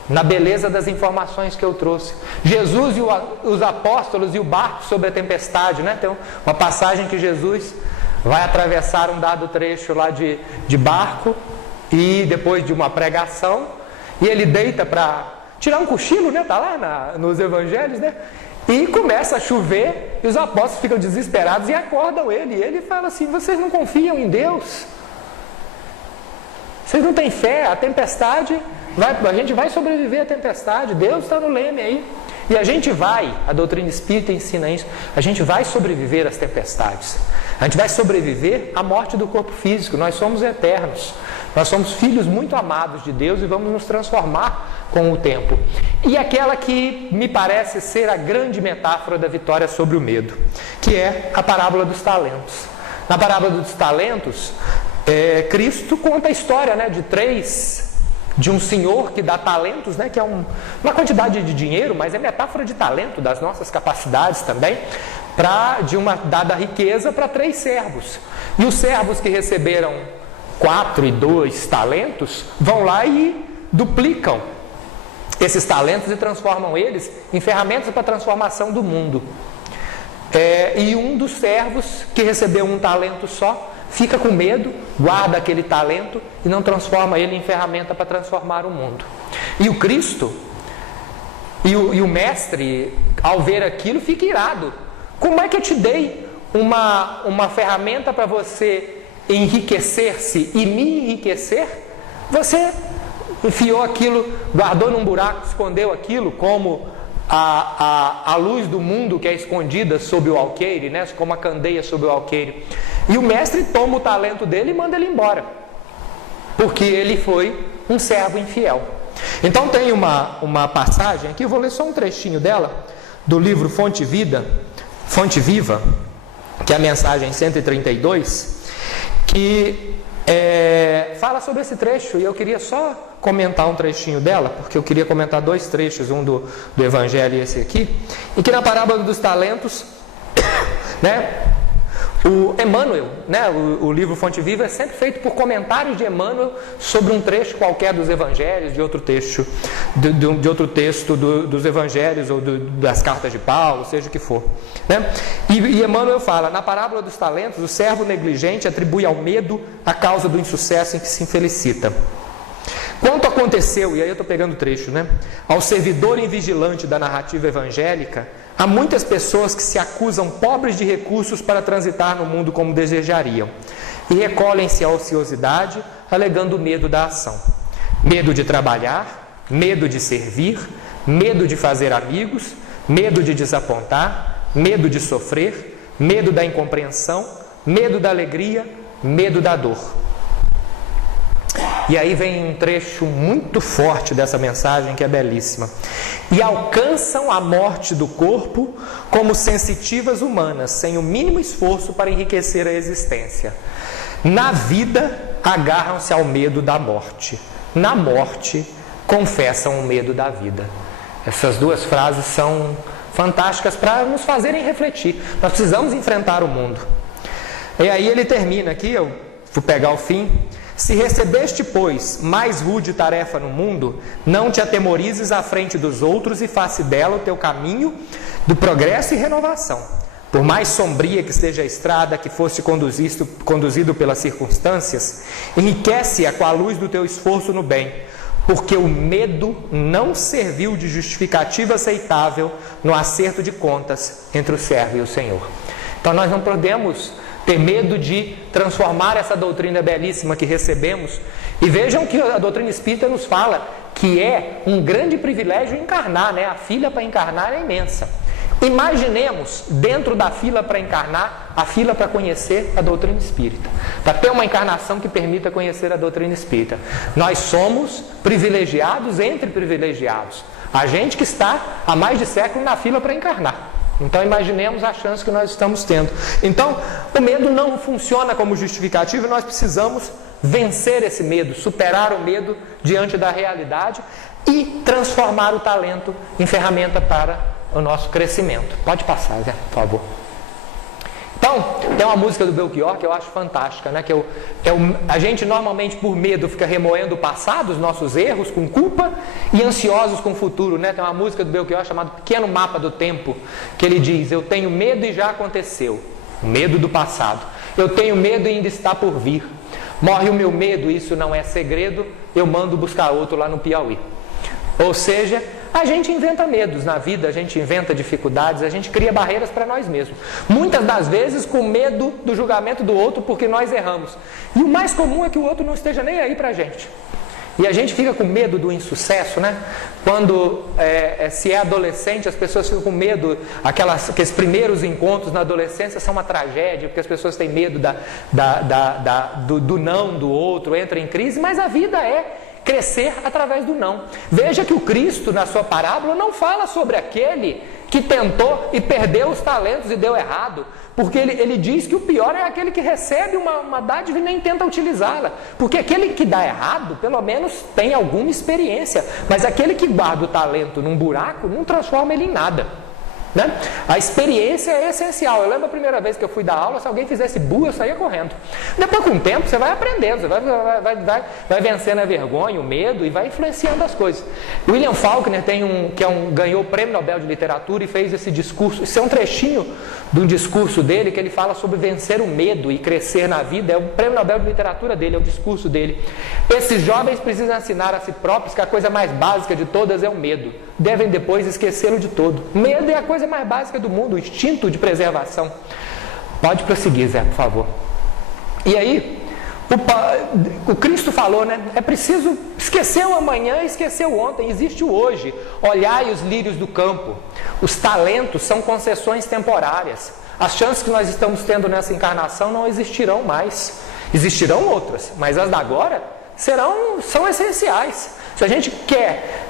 na beleza das informações que eu trouxe. Jesus e os apóstolos e o barco sobre a tempestade, né? Tem uma passagem que Jesus vai atravessar um dado trecho lá de barco, e depois de uma pregação, e ele deita para tirar um cochilo, né? Tá lá nos evangelhos, né? E começa a chover, e os apóstolos ficam desesperados e acordam ele, e ele fala assim: vocês não confiam em Deus? Vocês não têm fé? A tempestade a gente vai sobreviver à tempestade, Deus está no leme aí. E a doutrina espírita ensina isso, a gente vai sobreviver às tempestades. A gente vai sobreviver à morte do corpo físico. Nós somos eternos. Nós somos filhos muito amados de Deus e vamos nos transformar com o tempo. E aquela que me parece ser a grande metáfora da vitória sobre o medo, que é a parábola dos talentos. Na parábola dos talentos, Cristo conta a história, né, de um senhor que dá talentos, né, que é uma quantidade de dinheiro, mas é metáfora de talento, das nossas capacidades também, de uma dada riqueza para 3 servos. E os servos que receberam 4 e 2 talentos vão lá e duplicam esses talentos e transformam eles em ferramentas para a transformação do mundo. E um dos servos que recebeu 1 talento só fica com medo, guarda aquele talento e não transforma ele em ferramenta para transformar o mundo. E o Cristo e o mestre, ao ver aquilo, fica irado. Como é que eu te dei uma ferramenta para você enriquecer-se e me enriquecer? Você enfiou aquilo, guardou num buraco, escondeu aquilo como a luz do mundo que é escondida sob o alqueire, né? Como a candeia sob o alqueire. E o mestre toma o talento dele e manda ele embora, porque ele foi um servo infiel. Então tem uma passagem aqui, eu vou ler só um trechinho dela, do livro Fonte Viva, que é a mensagem 132, que fala sobre esse trecho, e eu queria só comentar um trechinho dela, porque eu queria comentar 2 trechos, um do Evangelho e esse aqui, em que na parábola dos talentos, né, o Emmanuel, né, o livro Fonte Viva é sempre feito por comentários de Emmanuel sobre um trecho qualquer dos Evangelhos, de outro texto, de outro texto dos Evangelhos ou das cartas de Paulo, seja o que for, né? E Emmanuel fala, na parábola dos talentos, o servo negligente atribui ao medo a causa do insucesso em que se infelicita. Quanto aconteceu, e aí eu estou pegando o trecho, né? Ao servidor invigilante da narrativa evangélica, há muitas pessoas que se acusam pobres de recursos para transitar no mundo como desejariam e recolhem-se à ociosidade, alegando medo da ação. Medo de trabalhar, medo de servir, medo de fazer amigos, medo de desapontar, medo de sofrer, medo da incompreensão, medo da alegria, medo da dor. E aí vem um trecho muito forte dessa mensagem que é belíssima. E alcançam a morte do corpo como sensitivas humanas, sem o mínimo esforço para enriquecer a existência. Na vida, agarram-se ao medo da morte. Na morte, confessam o medo da vida. Essas 2 frases são fantásticas para nos fazerem refletir. Nós precisamos enfrentar o mundo. E aí ele termina aqui, eu vou pegar o fim. Se recebeste, pois, mais rude tarefa no mundo, não te atemorizes à frente dos outros e faça dela o teu caminho do progresso e renovação. Por mais sombria que seja a estrada que foste conduzido pelas circunstâncias, enriquece-a com a luz do teu esforço no bem, porque o medo não serviu de justificativa aceitável no acerto de contas entre o servo e o Senhor. Então nós não podemos ter medo de transformar essa doutrina belíssima que recebemos. E vejam que a doutrina espírita nos fala que é um grande privilégio encarnar, né? A fila para encarnar é imensa. Imaginemos, dentro da fila para encarnar, a fila para conhecer a doutrina espírita. Para ter uma encarnação que permita conhecer a doutrina espírita. Nós somos privilegiados entre privilegiados. A gente que está há mais de século na fila para encarnar. Então imaginemos a chance que nós estamos tendo. Então o medo não funciona como justificativo e nós precisamos vencer esse medo, superar o medo diante da realidade e transformar o talento em ferramenta para o nosso crescimento. Pode passar, Zé, por favor. Então, tem uma música do Belchior que eu acho fantástica, né? A gente normalmente por medo fica remoendo o passado, os nossos erros, com culpa e ansiosos com o futuro, né? Tem uma música do Belchior chamada Pequeno Mapa do Tempo, que ele diz, eu tenho medo e já aconteceu, o medo do passado. Eu tenho medo e ainda está por vir. Morre o meu medo, isso não é segredo, eu mando buscar outro lá no Piauí. Ou seja, a gente inventa medos na vida, a gente inventa dificuldades, a gente cria barreiras para nós mesmos. Muitas das vezes com medo do julgamento do outro porque nós erramos. E o mais comum é que o outro não esteja nem aí para a gente. E a gente fica com medo do insucesso, né? Quando se é adolescente, as pessoas ficam com medo, aqueles primeiros encontros na adolescência são uma tragédia, porque as pessoas têm medo do não do outro, entram em crise, mas a vida é crescer através do não. Veja que o Cristo, na sua parábola, não fala sobre aquele que tentou e perdeu os talentos e deu errado, porque ele diz que o pior é aquele que recebe uma dádiva e nem tenta utilizá-la, porque aquele que dá errado, pelo menos tem alguma experiência, mas aquele que guarda o talento num buraco, não transforma ele em nada, né? A experiência é essencial. Eu lembro a primeira vez que eu fui dar aula, se alguém fizesse burro, eu saía correndo. Depois, com o tempo, você vai aprendendo, você vai vencendo a vergonha, o medo e vai influenciando as coisas. William Faulkner ganhou o Prêmio Nobel de Literatura e fez esse discurso. Isso é um trechinho de um discurso dele, que ele fala sobre vencer o medo e crescer na vida. É o Prêmio Nobel de Literatura dele, é o discurso dele. Esses jovens precisam ensinar a si próprios que a coisa mais básica de todas é o medo. Devem depois esquecê-lo de todo. Medo é a coisa mais básica do mundo, o instinto de preservação. Pode prosseguir, Zé, por favor. E aí, o Cristo falou, né? É preciso esquecer o amanhã e esquecer o ontem. Existe o hoje. Olhai os lírios do campo. Os talentos são concessões temporárias. As chances que nós estamos tendo nessa encarnação não existirão mais. Existirão outras, mas as da agora são essenciais. Se a gente quer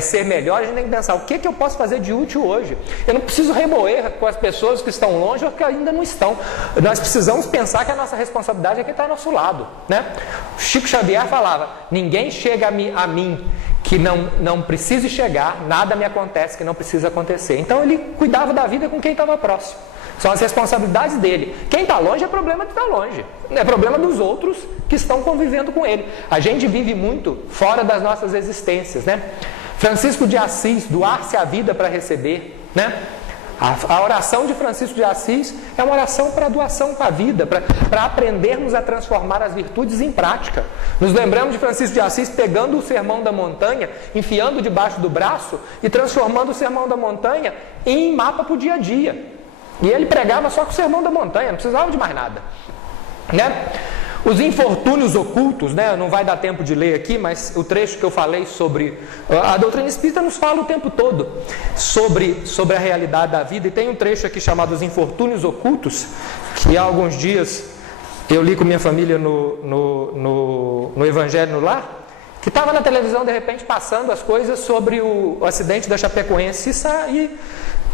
ser melhor, a gente tem que pensar, o que eu posso fazer de útil hoje? Eu não preciso remoer com as pessoas que estão longe ou que ainda não estão. Nós precisamos pensar que a nossa responsabilidade é quem está ao nosso lado, né? Chico Xavier falava, ninguém chega a mim que não precise chegar, nada me acontece que não precisa acontecer. Então ele cuidava da vida com quem estava próximo. São as responsabilidades dele. Quem está longe é problema de estar longe. É problema dos outros que estão convivendo com ele. A gente vive muito fora das nossas existências, né? Francisco de Assis, doar-se a vida para receber, né? A oração de Francisco de Assis é uma oração para doação com a vida, para aprendermos a transformar as virtudes em prática. Nos lembramos de Francisco de Assis pegando o Sermão da Montanha, enfiando debaixo do braço e transformando o Sermão da Montanha em mapa para o dia a dia. E ele pregava só com o Sermão da Montanha, não precisava de mais nada, né? Os infortúnios ocultos, né? Não vai dar tempo de ler aqui, mas o trecho que eu falei sobre... A doutrina espírita nos fala o tempo todo sobre a realidade da vida. E tem um trecho aqui chamado Os Infortúnios Ocultos, que há alguns dias eu li com minha família no Evangelho no Lar, que estava na televisão, de repente, passando as coisas sobre o acidente da Chapecoense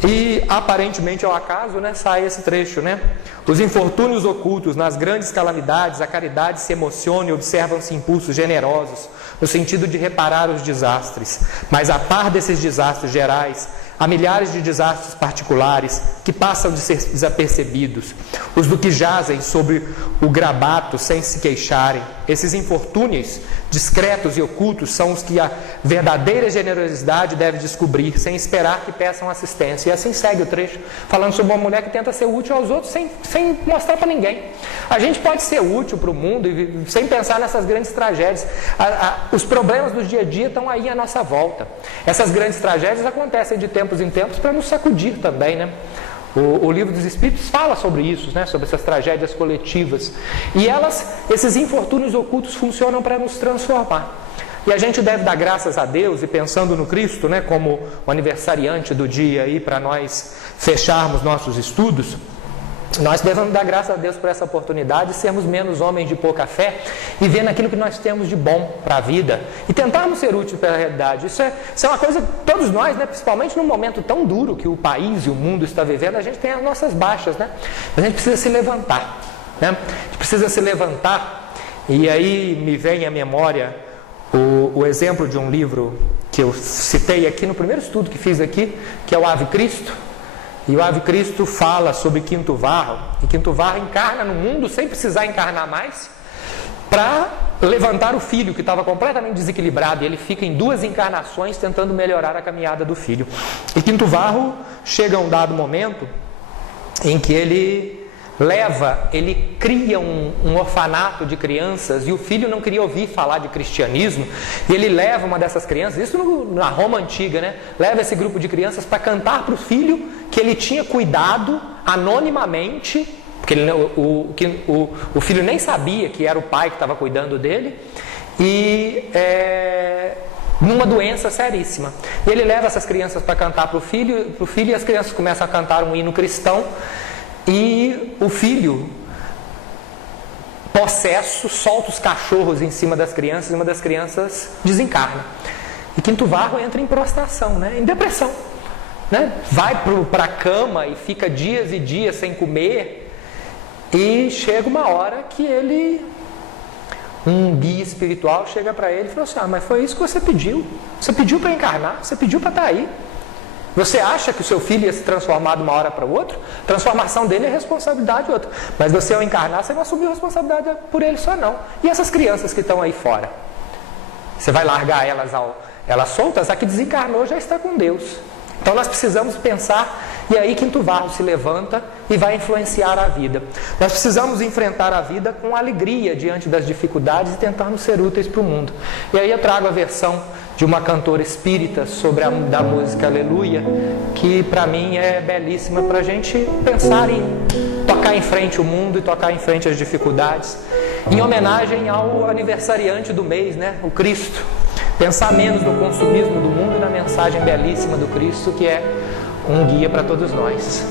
e aparentemente ao acaso, né, sai esse trecho, né? Os infortúnios ocultos, nas grandes calamidades, a caridade se emociona e observam-se impulsos generosos, no sentido de reparar os desastres. Mas a par desses desastres gerais, há milhares de desastres particulares que passam de ser desapercebidos. Os do que jazem sobre o grabato sem se queixarem. Esses infortúnios discretos e ocultos são os que a verdadeira generosidade deve descobrir, sem esperar que peçam assistência. E assim segue o trecho, falando sobre uma mulher que tenta ser útil aos outros sem mostrar para ninguém. A gente pode ser útil para o mundo sem pensar nessas grandes tragédias. Os problemas do dia a dia estão aí à nossa volta. Essas grandes tragédias acontecem de tempos em tempos para nos sacudir também, né? O Livro dos Espíritos fala sobre isso, né? Sobre essas tragédias coletivas. E esses infortúnios ocultos funcionam para nos transformar. E a gente deve dar graças a Deus, e pensando no Cristo, né, como o aniversariante do dia aí, para nós fecharmos nossos estudos, nós devemos dar graças a Deus por essa oportunidade de sermos menos homens de pouca fé e ver naquilo que nós temos de bom para a vida e tentarmos ser úteis para a realidade. Isso é uma coisa, todos nós, né, principalmente num momento tão duro que o país e o mundo está vivendo, a gente tem as nossas baixas, né? A gente precisa se levantar, né? A gente precisa se levantar. E aí me vem à memória o exemplo de um livro que eu citei aqui no primeiro estudo que fiz aqui, que é o Ave Cristo. E o Ave Cristo fala sobre Quinto Varro, e Quinto Varro encarna no mundo sem precisar encarnar mais, para levantar o filho que estava completamente desequilibrado, e ele fica em 2 encarnações tentando melhorar a caminhada do filho. E Quinto Varro chega a um dado momento em que ele cria um orfanato de crianças, e o filho não queria ouvir falar de cristianismo, e ele leva uma dessas crianças, isso na Roma antiga, né? Leva esse grupo de crianças para cantar para o filho que ele tinha cuidado anonimamente, porque o filho nem sabia que era o pai que estava cuidando dele, e numa doença seríssima. E ele leva essas crianças para cantar para o filho, e as crianças começam a cantar um hino cristão, e o filho, possesso, solta os cachorros em cima das crianças, e uma das crianças desencarna. E Quinto Varro entra em prostração, em depressão. Vai para a cama e fica dias e dias sem comer, e chega uma hora que um guia espiritual chega para ele e fala assim: mas foi isso que você pediu para encarnar, você pediu para estar aí. Você acha que o seu filho ia se transformar de uma hora para outra? A transformação dele é responsabilidade de outra, mas você ao encarnar, você não assumiu responsabilidade por ele só não. E essas crianças que estão aí fora? Você vai largar elas soltas? A que desencarnou já está com Deus. Então nós precisamos pensar, e aí Quinto Varro se levanta e vai influenciar a vida. Nós precisamos enfrentar a vida com alegria diante das dificuldades e tentarmos ser úteis para o mundo. E aí eu trago a versão de uma cantora espírita da música Aleluia, que para mim é belíssima para a gente pensar em tocar em frente o mundo e tocar em frente as dificuldades, em homenagem ao aniversariante do mês, o Cristo. Pensar menos no consumismo do mundo e na mensagem belíssima do Cristo, que é um guia para todos nós.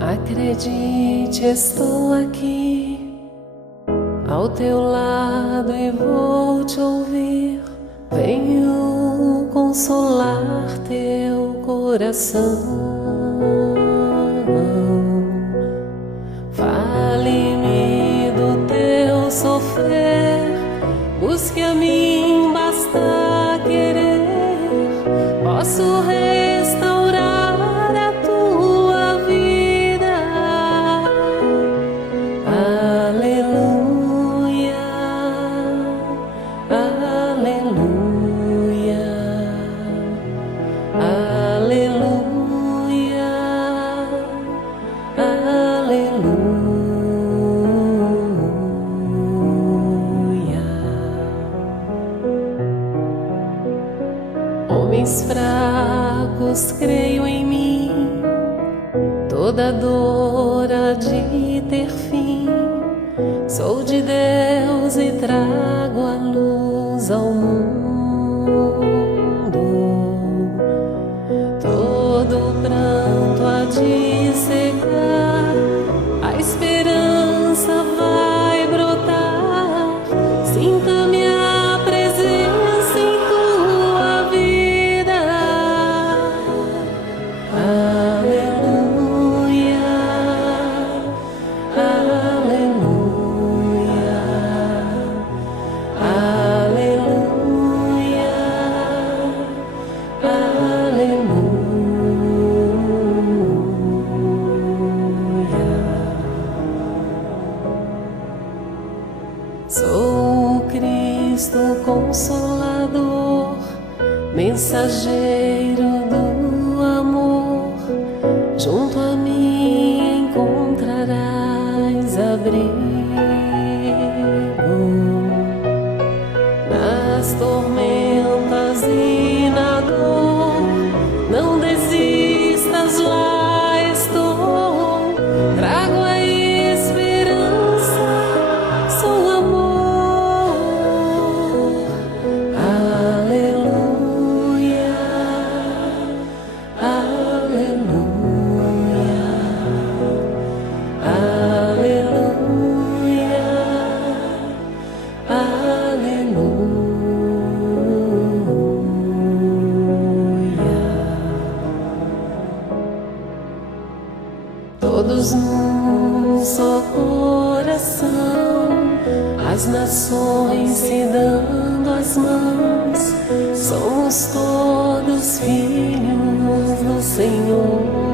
Acredite, estou aqui ao teu lado e vou te ouvir. Venho consolar teu coração. Fale-me do teu sofrer, busque a mim, basta querer. Posso restaurar a tua vida. Aleluia, aleluia, aleluia, aleluia. Homens fracos, creio em mim, toda dor há de ter fim. Sou de Deus e trago a luz ao mundo. Todo pranto há de secar, a esperança vai brotar. Sinta-me a presença em tua vida. Aleluia, aleluia, aleluia, aleluia. Sou o Cristo Consolador, mensageiro do amor. Junto a mim encontrarás abrigo. Nas tormentas e na dor, não desistas, lá estou. Trago a esperança, sou amor. Aleluia, aleluia, aleluia, aleluia. Todos num só coração, as nações se dando as mãos, somos todos filhos do Senhor.